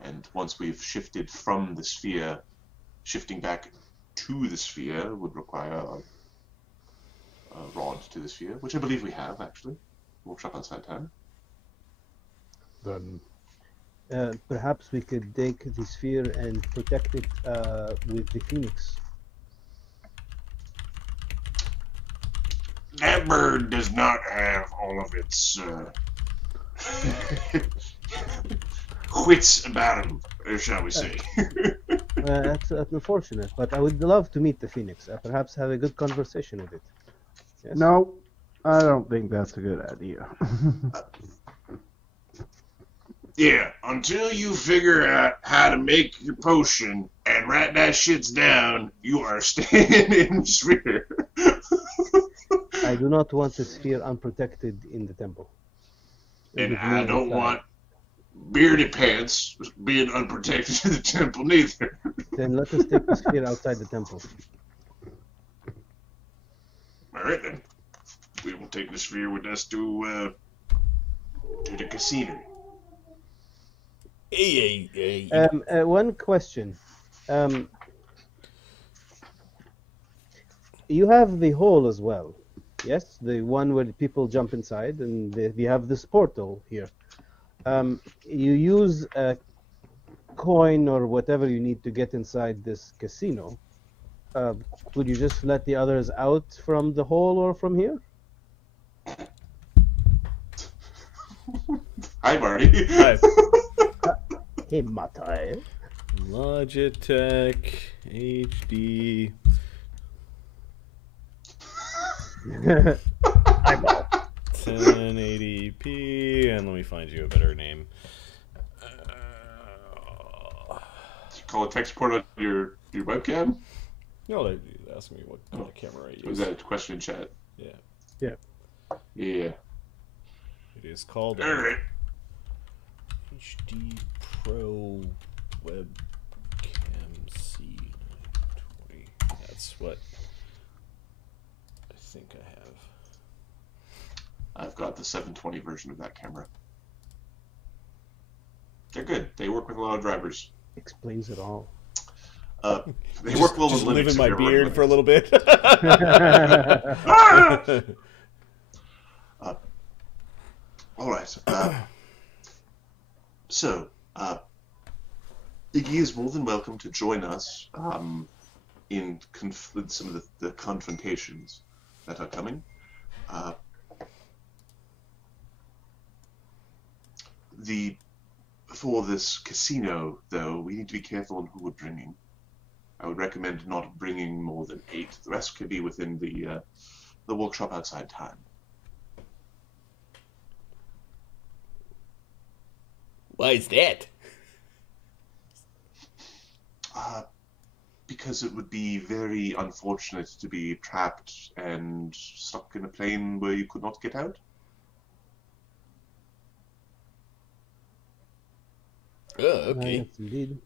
and once we've shifted from the sphere, shifting back to the sphere would require a rod to the sphere, which I believe we have, actually. Workshop outside time. Then Perhaps we could take the sphere and protect it with the phoenix. That bird does not have all of its wits about him, shall we say. That's unfortunate, but I would love to meet the phoenix. Perhaps have a good conversation with it. Yes? No, I don't think that's a good idea. Yeah, until you figure out how to make your potion and write that shits down, you are staying in the sphere. I do not want the sphere unprotected in the temple. And I don't want beardy pants being unprotected in the temple neither. Then let us take the sphere outside the temple. Alright then. We will take the sphere with us to the casino. Hey. One question. You have the hole as well, yes? The one where people jump inside, and we have this portal here. You use a coin or whatever you need to get inside this casino. Would you just let the others out from the hole or from here? Hi, Marty. Hi. Matai. Logitech HD. Eyeball. 1080p, and let me find you a better name. Call a tech support on your webcam? No, they asked me what kind of camera I use. Was that a question in chat? Yeah. Yeah. Yeah. It is called All right. HD Pro Webcam C920. That's what I think I have. I've got the 720 version of that camera. They're good. They work with a lot of drivers. Explains it all. They work well with Just Linux. live in if my you're running beard for a Linux. little bit. All right. So, Iggy is more than welcome to join us in some of the confrontations that are coming. For this casino, though, we need to be careful on who we're bringing. I would recommend not bringing more than 8. The rest could be within the workshop outside time. Why is that? Because it would be very unfortunate to be trapped and stuck in a plane where you could not get out. Oh, okay. Yes, indeed.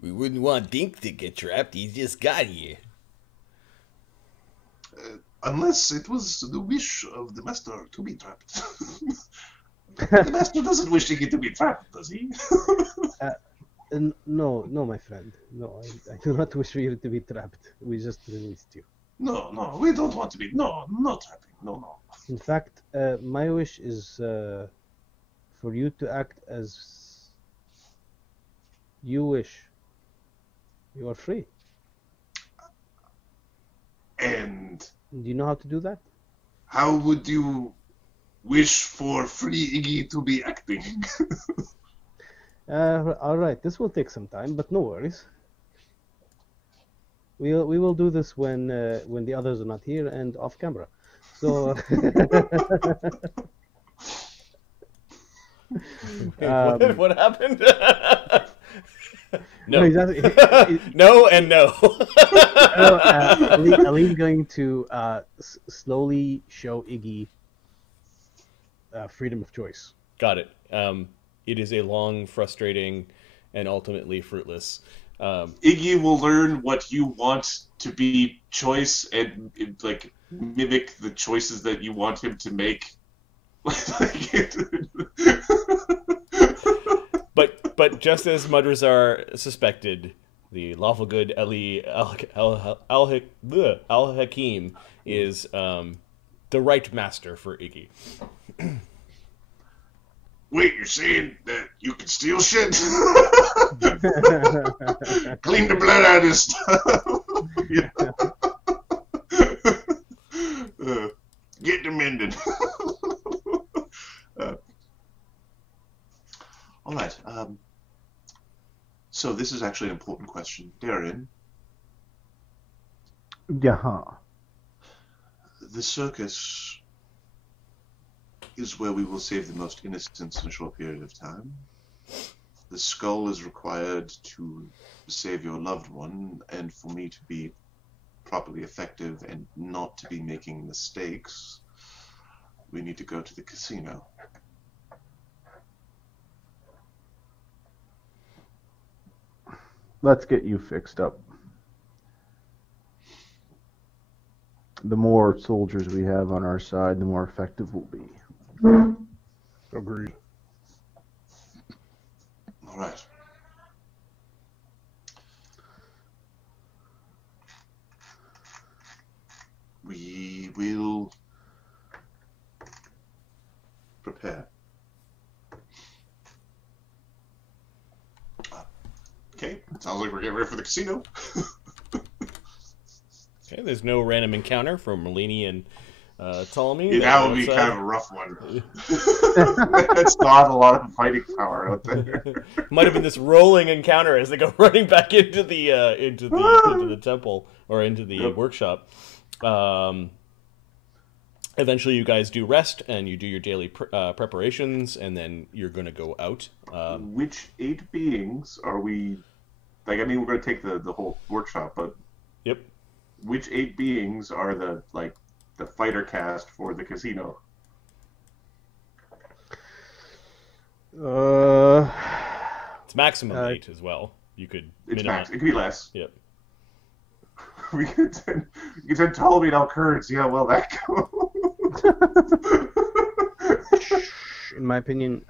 We wouldn't want Dink to get trapped. He just got here. Unless it was the wish of the master to be trapped. The master doesn't wish Iggy to be trapped, does he? No, my friend. No, I do not wish you to be trapped. We just released you. No, we don't want to be. No trapping. No. In fact, my wish is for you to act as you wish. You are free. And Do you know how to do that? how would you wish for free Iggy to be acting? All right, this will take some time, but no worries. We will do this when the others are not here and off camera. So. What happened? No, No. exactly. No and no. Ali's going to slowly show Iggy freedom of choice. Got it. It is a long, frustrating, and ultimately fruitless. Iggy will learn what you want to be choice and like mimic the choices that you want him to make. But just as Mudrazar suspected, the lawful good Ali Al-Hakim is the right master for Iggy. Wait, you're saying that you can steal shit? Clean the blood out of this stuff. Get them mended. All right. So this is actually an important question. Darian, Yeah. the circus is where we will save the most innocents in a short period of time. The skull is required to save your loved one, and for me to be properly effective and not to be making mistakes, we need to go to the casino. Let's get you fixed up. The more soldiers we have on our side, the more effective we'll be. Agreed. All right. We will prepare. Okay, sounds like we're getting ready for the casino. Okay, there's no random encounter from Merlini and Ptolemy. Yeah, that would be kind of a rough one. That's not a lot of fighting power out there. Might have been this rolling encounter as they go running back into the temple or into the workshop. Eventually, you guys do rest and you do your daily preparations, and then you're going to go out. Which 8 beings are we? Like, I mean, we're going to take the whole workshop, but yep. Which 8 beings are the fighter cast for the casino? It's maximum 8 as well. You could. It's max. It could be less. Yep. We could send Ptolemy and Alkur and see how well that goes. In my opinion,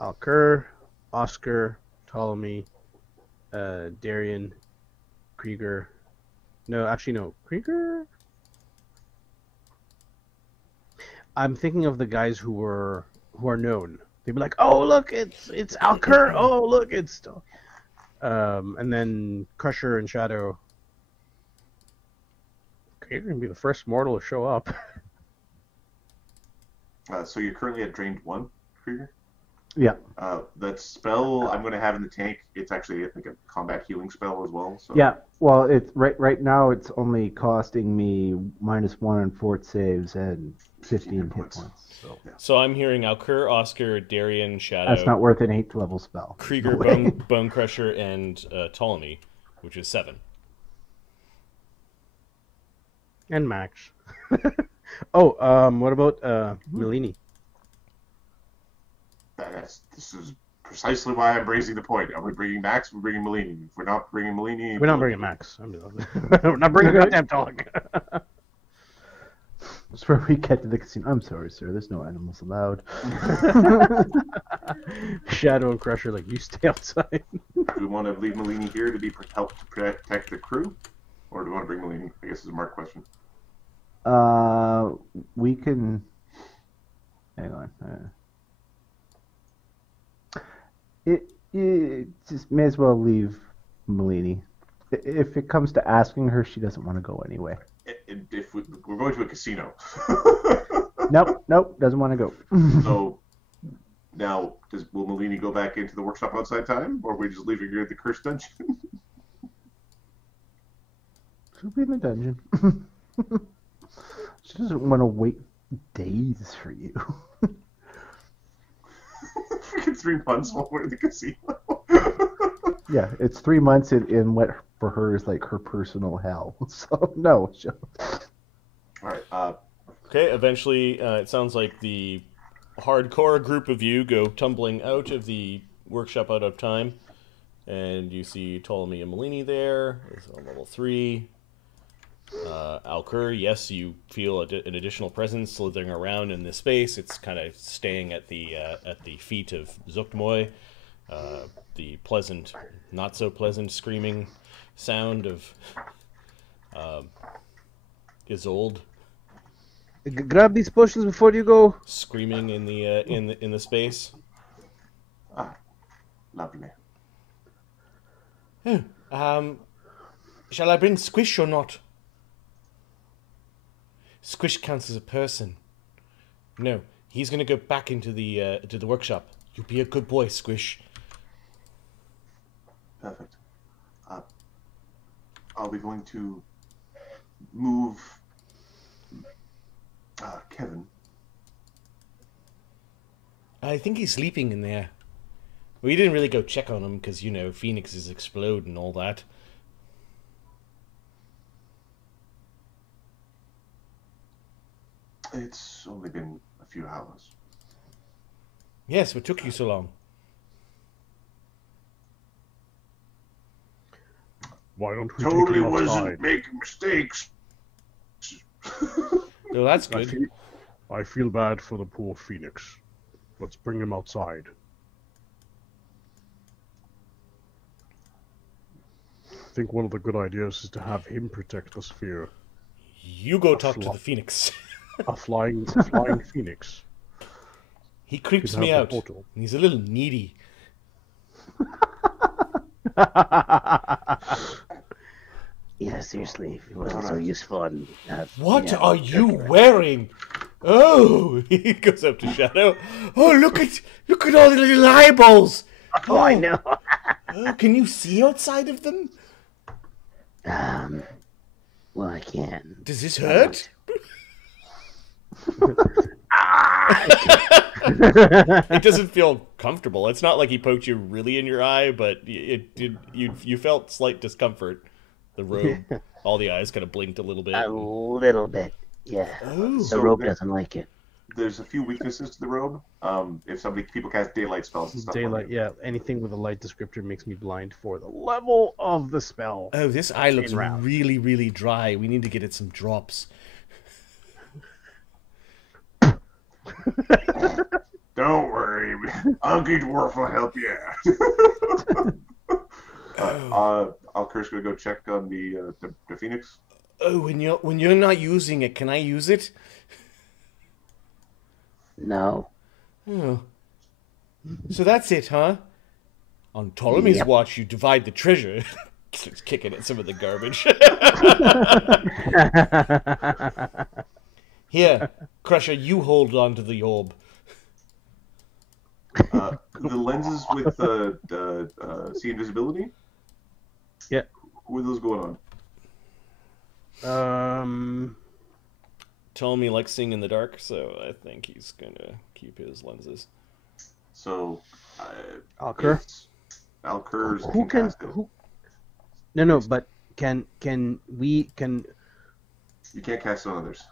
Alkur, Oscar, Ptolemy, Darian, Krieger. No, actually, no. Krieger? I'm thinking of the guys who are known. They'd be like, "Oh, look, it's Alkur. Oh, look, it's." And then Crusher and Shadow. Krieger can be the first mortal to show up. So you're currently at drained 1, Krieger? Yeah. That spell I'm going to have in the tank, it's actually, I think, a combat healing spell as well. So. Yeah, well, it's right now it's only costing me -1 on fort saves and 15 hit points. So. Yeah. So I'm hearing Alkur, Oscar, Darian, Shadow. That's not worth an 8th level spell. Krieger, Bone Crusher, and Ptolemy, which is 7. And Max. What about Melini? This is precisely why I'm raising the point. Are we bringing Max? We're bringing Melini. If we're not bringing Melini... We're not bringing Max. We're not bringing goddamn dog. That's where we get to the casino. I'm sorry, sir. There's no animals allowed. Shadow and Crusher, like, you stay outside. Do we want to leave Melini here to help to protect the crew? Or do we want to bring Melini? I guess is a Mark question. We can... Hang on. It just may as well leave Melini. If it comes to asking her, she doesn't want to go anyway. If we're going to a casino. Nope, doesn't want to go. So, now, will Melini go back into the workshop outside time? Or are we just leaving her at the cursed dungeon? She'll be in the dungeon. She doesn't want to wait days for you. Freaking 3 months while we're in the casino. Yeah, it's 3 months in what for her is like her personal hell. So, no. Alright, Okay, eventually, it sounds like the hardcore group of you go tumbling out of the workshop out of time. And you see Ptolemy and Melini there. It's on level 3. Alkur, yes, you feel an additional presence slithering around in this space. It's kind of staying at the feet of Zuggtmoy. The pleasant, not so pleasant screaming sound of Isolde. Grab these potions before you go. Screaming in the space. lovely. Shall I bring Squish or not? Squish counts as a person. No, he's going to go back into the workshop. You be a good boy, Squish. Perfect. Are we going to move Kevin? I think he's sleeping in there. We didn't really go check on him because, phoenixes explode and all that. It's only been a few hours. Yes, what took you so long? Why don't we Totally take him wasn't outside? making mistakes. Oh, that's good. I feel bad for the poor Phoenix. Let's bring him outside. I think one of the good ideas is to have him protect the sphere. You go talk to the phoenix. A flying Phoenix. He creeps Could me have out. the portal. And he's a little needy. Yes, you're your sleeve. It wasn't so useful. And, What are you wearing? Oh, he goes up to Shadow. Oh, look at all the little eyeballs. Oh, I know. Oh, can you see outside of them? Well, I can. Does this hurt? It doesn't feel comfortable. It's not like he poked you really in your eye, but it did. You felt slight discomfort. The robe, all the eyes kind of blinked a little bit. A little bit, yeah. Oh. The robe doesn't like it. There's a few weaknesses to the robe. If people cast daylight spells and stuff. Daylight, yeah. Anything with a light descriptor makes me blind for the level of the spell. Oh, this eye looks really, really dry. We need to get it some drops. Don't worry, Unky Dwarf will help you. Alkur's gonna go check on the Phoenix. Oh, when you're not using it, can I use it? No. Oh. So that's it, huh? On Ptolemy's watch, you divide the treasure. Starts kicking at some of the garbage. Here, Crusher, you hold on to the orb. The lenses with see invisibility? Yeah. Who are those going on? Ptolemy likes seeing in the dark, so I think he's gonna keep his lenses. So, Alkur? Alkur's Who can... Who... No, but can we... You can't cast on others.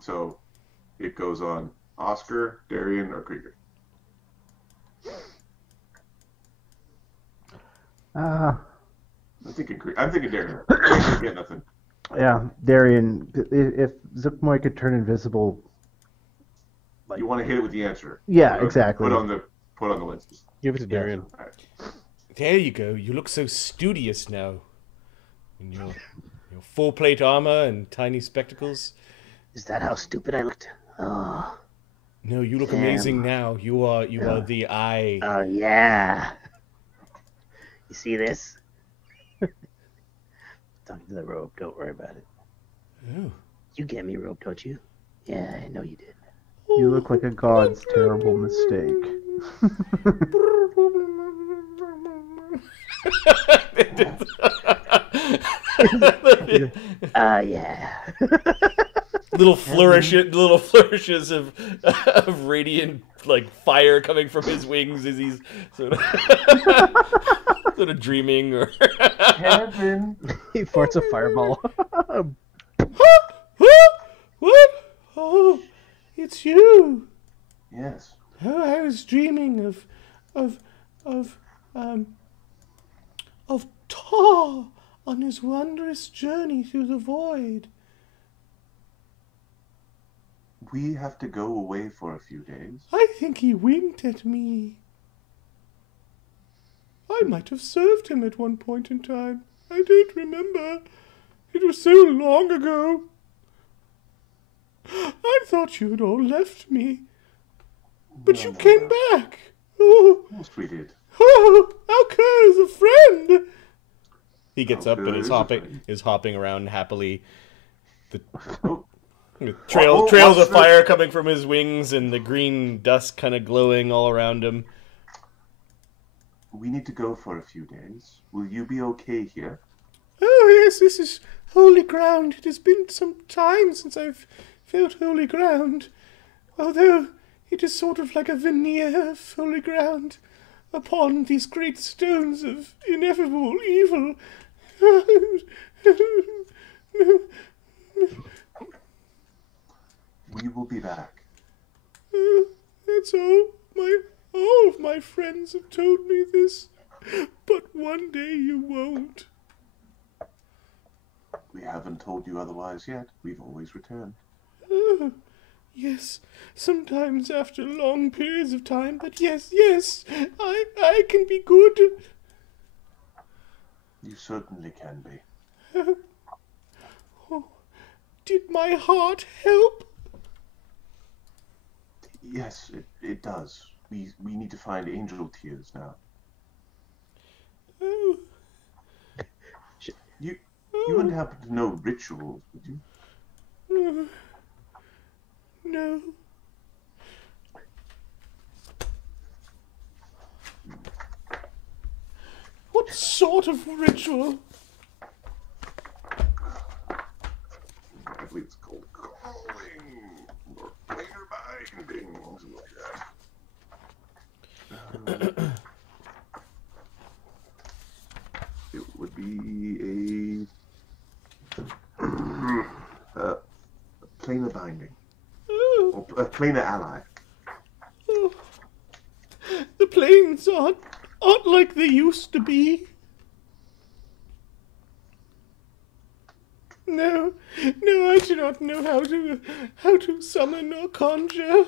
So, it goes on Oscar, Darian, or Krieger. I'm thinking Darian. I get nothing. Yeah, Darian. If Zuggtmoy could turn invisible, You want to hit it with the answer. Yeah, exactly. Put on the lenses. Give it to Darian. All right. There you go. You look so studious now. In your full plate armor and tiny spectacles. Is that how stupid I looked? Oh. No, you look amazing now. You are the eye. Oh, yeah. You see this? Talking to the robe. Don't worry about it. Oh. You get me, robe, don't you? Yeah, I know you did. you look like a god's terrible mistake. Yeah. Little flourishes of radiant like fire coming from his wings as he's sort of dreaming or Heaven. He farts a fireball. What? Oh, it's you. Yes. Oh, I was dreaming of Tar on his wondrous journey through the void. We have to go away for a few days. I think he winked at me. I might have served him at one point in time. I don't remember. It was so long ago. I thought you had all left me. But you came back. Oh, Yes, we did. Alkur is a friend. He gets up and Alkur is hopping around happily. Oh, Trails of fire coming from his wings and the green dust kind of glowing all around him. we need to go for a few days. Will you be okay here? Oh, yes, this is holy ground. It has been some time since I've felt holy ground. Although it is sort of like a veneer of holy ground upon these great stones of ineffable evil. We will be back. That's all. All of my friends have told me this. But one day you won't. We haven't told you otherwise yet. We've always returned. Oh, yes, sometimes after long periods of time, but yes, I can be good. You certainly can be. Oh, did my heart help? Yes, it does. We need to find angel tears now. Oh. You wouldn't happen to know rituals, would you? No. What sort of ritual? I believe it's called calling or planar binding, something like that. It would be a planar binding. Or a planar ally. Oh. The planes aren't like they used to be. No, I do not know how to summon or conjure.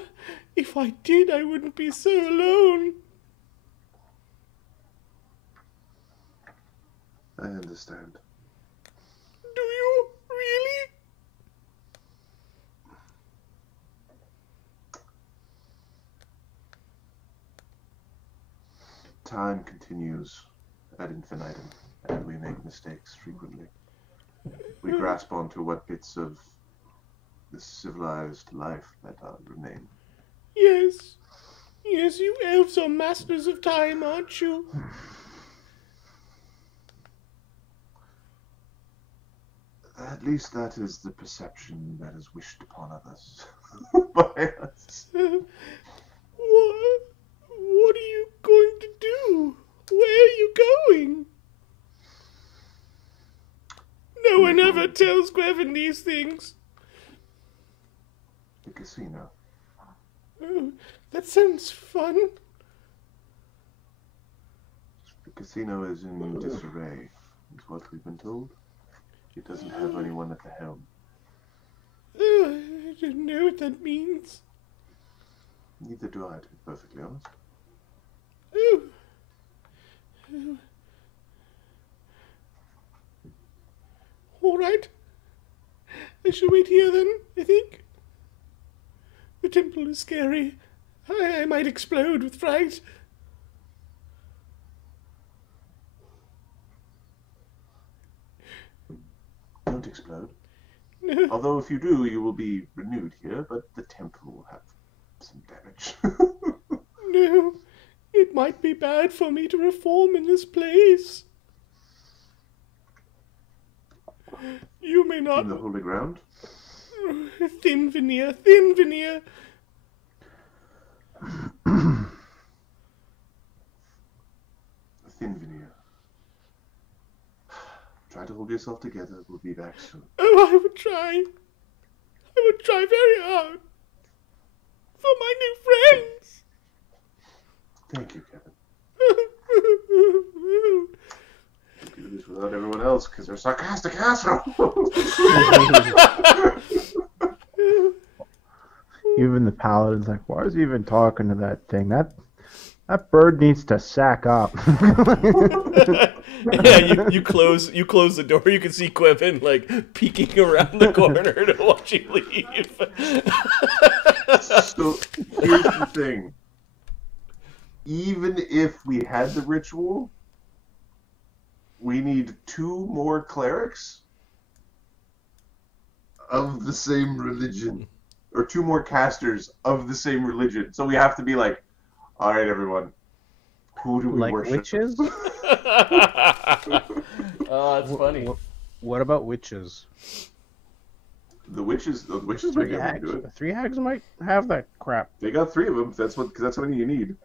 If I did, I wouldn't be so alone. I understand. Do you really? Time continues ad infinitum, and we make mistakes frequently. We grasp onto what bits of this civilized life that remain. Yes, you elves are masters of time, aren't you? At least that is the perception that is wished upon others by us. What are you going to do? Where are you going? No one ever tells Grevin these things. The casino. Oh, that sounds fun. The casino is in disarray, is what we've been told. It doesn't have anyone at the helm. I don't know what that means. Neither do I, to be perfectly honest. Oh. All right. I shall wait here then, I think. The temple is scary. I might explode with fright. Don't explode. No. Although if you do, you will be renewed here, but the temple will have some damage. No. It might be bad for me to reform in this place. You may not... In the holy ground? Thin veneer, thin veneer. Thin veneer. Try to hold yourself together. We'll be back soon. Oh, I would try. I would try very hard. For my new friends. Thank you, Kevin. We do this without everyone else because they're sarcastic assholes. Even the paladin's like, why is he even talking to that thing? That bird needs to sack up. Yeah, you close the door. You can see Quevin like peeking around the corner to watch you leave. So here's the thing. Even if we had the ritual, we need 2 more clerics of the same religion. Or 2 more casters of the same religion. So we have to be like, alright everyone, who do we Like worship? witches? Oh, that's funny. What about witches? The witches might be able to do it. 3 hags might have that crap. They got 3 of them. Because that's how many you need.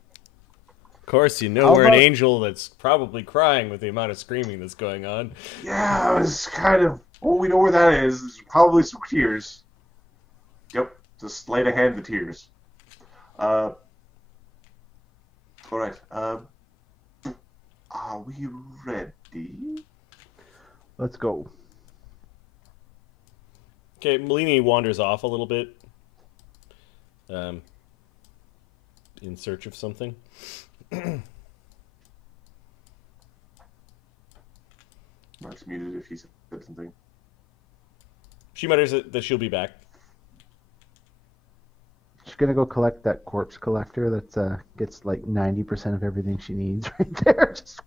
Of course, you know How we're an about- angel that's probably crying with the amount of screaming that's going on. Yeah, it was kind of. Well, we know where that is. It's probably some tears. Yep, just sleight of hand the tears. All right. Are we ready? Let's go. Okay, Melini wanders off a little bit. In search of something. Mark's muted if he said something. She mutters that she'll be back. She's gonna go collect that corpse collector that gets like 90% of everything she needs right there. Just